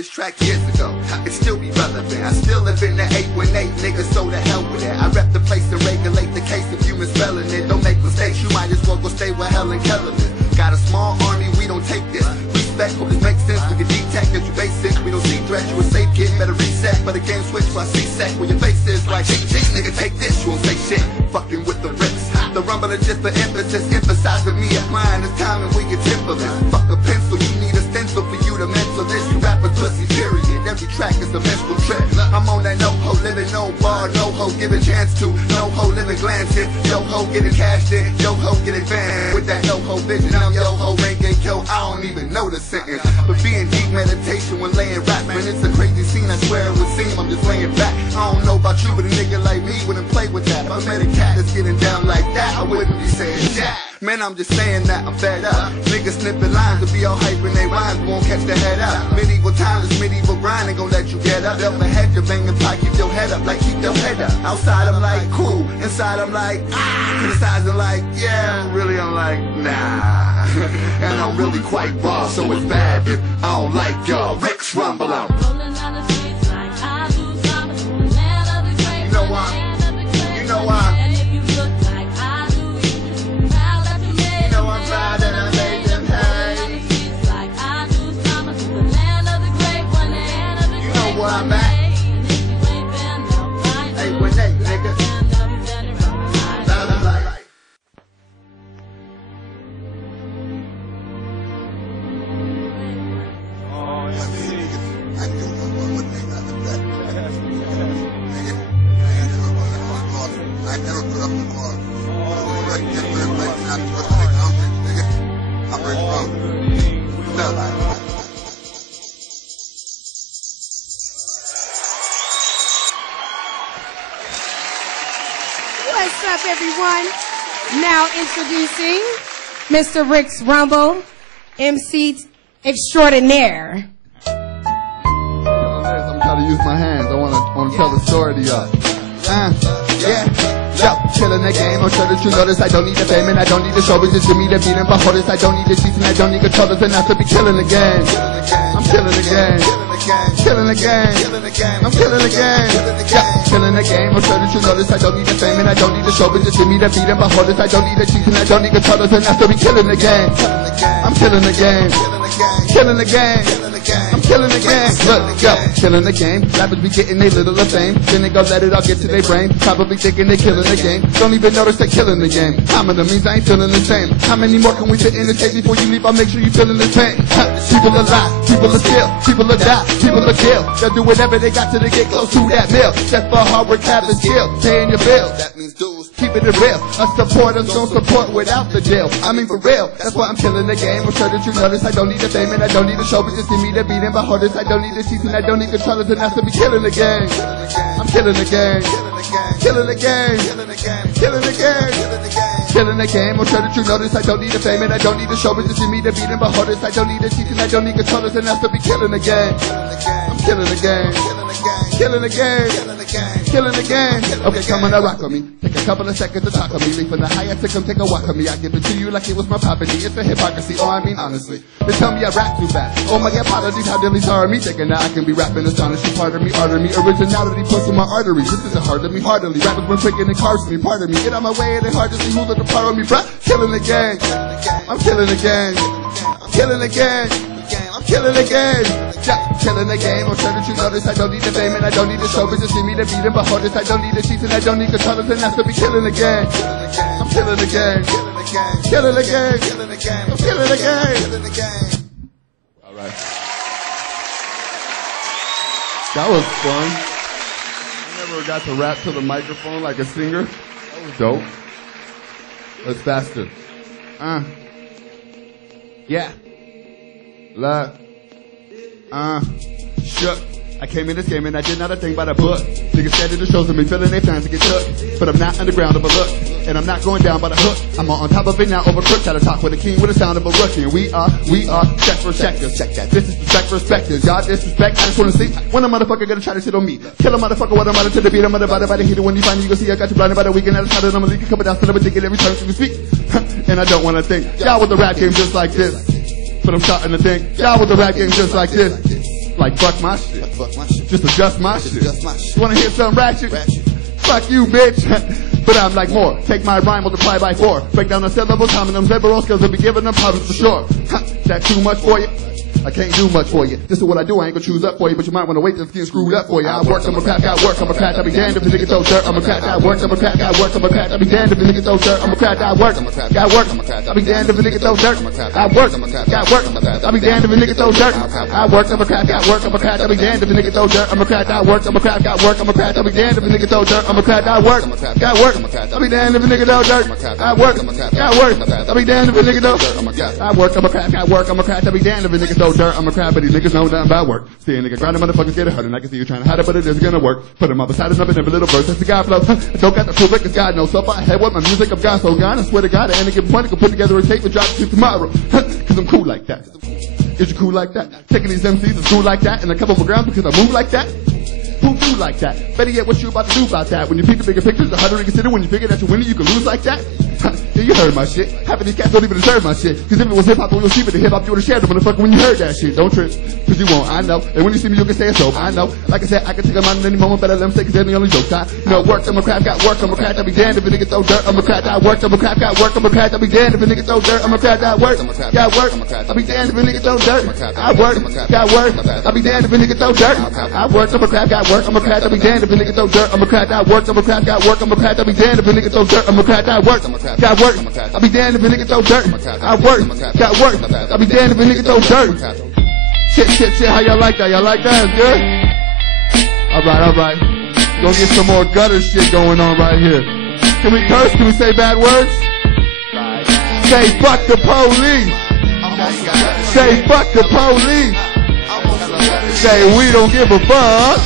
this track years ago. It still be relevant. I still live in the 818, nigga, so the hell with it. I rep the place and regulate the case if you misspelling it. Don't make mistakes, you might as well go stay where Helen Keller is. Got a small army, we don't take this. Respect, hope this makes sense. We can detect that you basic. We don't see threats, you a safe kid, better reset. But the game switch for I see set where your face is like, hey, nigga, take this, you won't say shit. Fucking with the rips. The rumble is just for emphasis, emphasizing me applying this time and we get timberless. Fuck a pencil, you need a stencil for you to mental this. You rap a pussy, period. Every track is a mental trip. I'm on that no-ho, living no bar, no-ho, give a chance to. No-ho, living glancing. Yo-ho, getting cashed in. Yo-ho, get advanced. With that no-ho vision, I'm yo-ho, ranking yo. I don't even know the sentence. But being deep meditation when laying rap, man, it's a crazy scene. I swear it would seem I'm just laying back. I don't know about you, but a nigga like me wouldn't play with that. If I met a cat that's getting down like that, I wouldn't be saying jack. Man, I'm just saying that I'm fed up. Niggas snipping lines to be all hype when they rhymes, won't catch the head up. Medieval times, medieval grind ain't gon' let you get up. They'll head you bang the pot, keep your head up, like keep your head up. Outside I'm like cool, inside I'm like criticizing like yeah, really I'm like nah. And I'm really quite raw, so it's bad if I don't like y'all. Rex Rumble out. You know why? You know why? Where I'm at. Hey, when they, nigga. What's up, everyone? Now introducing Mr. Rick's Rumble, MC extraordinaire. I'm trying to use my hands. I want to tell the story to y'all. Yeah. Yo, killing the game. I'm sure that you notice I don't need the fame and I don't need the show. It's just for me to beat and behold this. I don't need the cheats and I don't need controllers enough to be killing the game. I'm killing the game. Killing the game. I'm killing the game. Yeah, killing the game. I'm sure that you notice I don't need the fame and I don't need the show. It's just for me to beat and behold this. I don't need the cheats and I don't need controllers enough to be killing the game. I'm killing the game. Killing the game. I'm killing the game. Look, yo, killing the game. Rappers be getting a little of fame. Then they go let it all get to their brain. Probably thinking they killing the game. Don't even notice they killing the game. How many means I ain't feeling the same? How many more can we fit in the tape before you leave? I'll make sure you feeling the same. People are lie, people are steal, people are die, people are kill. They'll do whatever they got till they get close to that mill. That's for hard work, have a skill, paying your bills. That means dues. Keep it real. A supporter's gon' support without the deal. I mean for real. That's why I'm killing the game. I'm sure that you notice I don't need the fame and I don't need the show, but just give me the beat and behold this. I don't need the cheats and I don't need controllers enough to be killing the game. I'm killing the game. Killing the game. Killing the game. Killing the game. I'm sure that you notice I don't need the fame and I don't need the show, but just give me the beat and behold this. I don't need the cheats and I don't need controllers enough to be killing the game. I'm killing the game. Killing the game. Killing the game. Okay, come on, now rock on me. Take a couple of seconds to talk on me. Leave from the highest to come take a walk on me. I give it to you like it was my property. It's a hypocrisy. Oh, I mean honestly. They tell me I rap too fast. Oh my God, apologies, how dilly sorry me. Thinking that I can be rapping astonishing. Part of me, art of me. Originality pushing my arteries. This isn't hard to me, heartily. Rappers been tricking and cars to me. Part of me. Get out my way, it ain't hard to see who's at the part of me, bruh. Killing the game. I'm killing the game. I'm killing the game. I'm killing the game. Yeah, killing the game. I'm sure that you notice I don't need the fame and I don't need the show, but just give me the beat and behold this. I don't need the cheats and I don't need controllers enough to be killing the game. I'm killing the game. Killing the game. I'm killing the game. All right. That was fun. I never got to rap to the microphone like a singer. That was dope. That's faster. Yeah. Love. Shook. I came in this game and I did not a thing by the book. Niggas said in the shows and me feeling their fans to get took. But I'm not underground of a look. And I'm not going down by the hook. I'm on top of it now over crooks. How to talk with a king with the sound of a rookie. And we are check for checkers. Check that. This is respect for respecters. Y'all disrespect. I just wanna see when a motherfucker gonna try to shit on me. Kill a motherfucker what I'm out to the beat. I'm out by the heater when you find me. You gonna see I got you blinded by the weekend. I decided I'm gonna leak a couple down. Still I'm thinking every time you speak. And I don't wanna think. Y'all with the rap game just like this. But I'm starting to think. Y'all with the rap game just like this. like fuck my shit. Just adjust my shit. You wanna hear something ratchet? Fuck you, bitch. But I'm like more. Take my rhyme, multiply by 4. Break down the syllables, homonyms, liberal skills, and be giving them problems for sure. That too much for you? I can't do much for you. This is what I do, I ain't gonna choose up for you, but you might wanna wait till it's getting screwed up for you. I work, I'm a crack, I work, I'm a crack, I be damned if the nigga throw dirt, I'm a crack, I work, I'm a crack, I work, I'm a crack, I be damned if the nigga throw dirt, I'm a crack, I work, I work, I be damned if the nigga throw dirt, I work, I work, I be damned if the nigga throw dirt, I work, I'm a crack, I work, I'm a crack, I be damned if the nigga throw dirt, I'm a crack, I work, I'm a crack, I work, I'm a crack, I be damned if the nigga throw dirt, I'm a crack, I work, I work, I be damned if the nigga throw dirt, I work, I work, I be damned if the nigga throw dirt, I work, I'm a crack, I work, I'm a crack, I be damned if the nigga throw dirt, I'm a crack, but these niggas know nothing about work. See a nigga grinding, motherfuckers get it hurt, and I can see you trying to hide it, but it is gonna work. Put them all beside us up in every little verse. That's the guy flow. I don't got the proof, cause God knows. So far ahead with my music, I've got so gone. I swear to God, at any given point, I can put together a tape and drop it to tomorrow. Cause I'm cool like that. Is you cool like that? Taking these MCs is cool like that, and I come over ground because I move like that. Who do like that? Better yet, what you about to do about that? When you peek the bigger pictures, the harder to consider. When you figure that you're winning, you can lose like that. Yeah, you heard my shit. Half of these cats don't even deserve my shit. Cause if it was hip hop, you'll see it. The hip hop, you would've shared it, motherfucker, when you heard that shit. Don't trip. Cause you won't, I know. And when you see me, you can say it's over. I know. Like I said, I can take them out at any moment, better let them say, cause they're the only joke. You know, work, I'm a crap, got work, I'm a crap, I be damned if a nigga throw dirt, I'm a crap, got work, I'm a crap, got work, I'm a crap, I be damned if a nigga throw dirt, I'm a crap, got work, got work, I be damned if a nigga throw dirt, I work, got work, I be damned if a nigga throw dirt, I work, I'm a crap, got work, I'm a crap, I be damned if a nigga throw dirt, I'm a crap, got work, I'm a crap, got work, I'm a crap, I be damned if a nigga throw dirt, I'm a crap, got work, got work, I be damned if a nigga throw dirt, I work, got work, I be damned if a nigga throw dirt. Shit, how y'all like that? Y'all like that? It's good? Alright. Gonna get some more gutter shit going on right here. Can we curse? Can we say bad words? Say fuck the police. Say fuck the police. Say we don't give a fuck.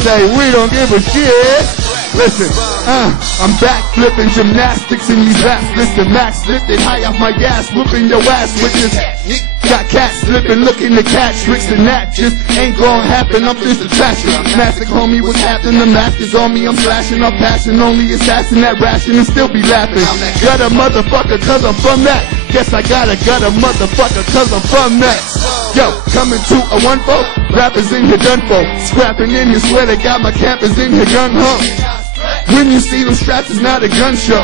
Say we don't give a shit. Listen, I'm back flipping gymnastics in these raps. Listen, max lifted high off my gas, whooping your ass with this. Got cats slipping, looking to catch tricks, and that just ain't gonna happen. I'm just a trasher. Massive homie, what's happening? The mask is on me, I'm slashing up passion. Only assassin that ration and still be laughing. Got a motherfucker cause I'm from that. Guess I got a motherfucker cause I'm from that. Yo, coming to a 1-4, rappers in here done for. Scrapping in here, swear to God my campers in here gun hung. When you see them straps, it's not a gun show.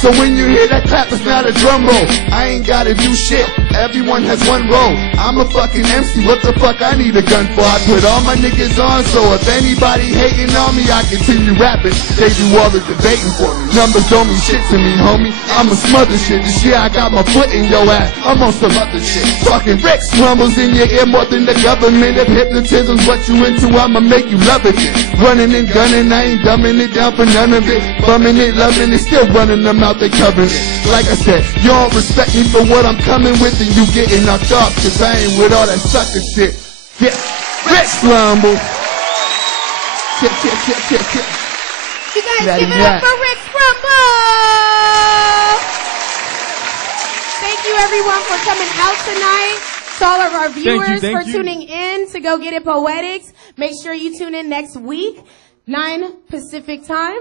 So when you hear that clap, it's not a drum roll. I ain't gotta do shit, everyone has one role. I'm a fucking MC, what the fuck I need a gun for? I put all my niggas on, so if anybody hating on me, I continue rapping. They do all the debating for me. Numbers don't mean shit to me, homie. I'm a smother shit. This year I got my foot in your ass, I'm on some other shit. Talking Rick's rumbles in your ear more than the government. If hypnotism's what you into, I'ma make you love it. Running and gunning, I ain't dumbing it down for none of it. Bumming it, loving it, still running them out, they covering it. Like I said, you don't respect me for what I'm coming with, and you getting knocked off, cause I ain't with all that sucker shit. Yeah, Rick's rumble. Shit. You guys give it up for Rick's rumble! Thank you everyone for coming out tonight. To all of our viewers for tuning in to Go Get It Poetics. Make sure you tune in next week, 9 Pacific time.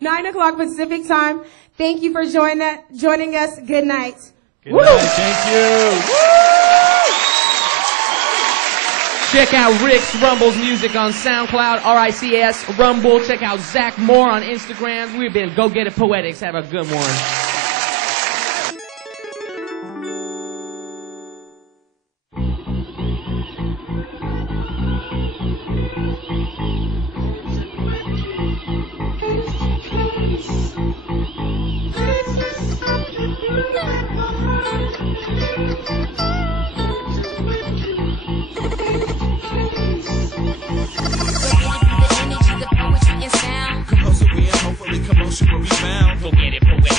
9 o'clock Pacific time. Thank you for joining us. Good night. Good night. Thank you. Woo! Check out Rick's Rumble's music on SoundCloud, RICS Rumble. Check out Zack Moore on Instagram. We've been Go Get It Poetics. Have a good one. Commotion will be found. Go get it, poetic.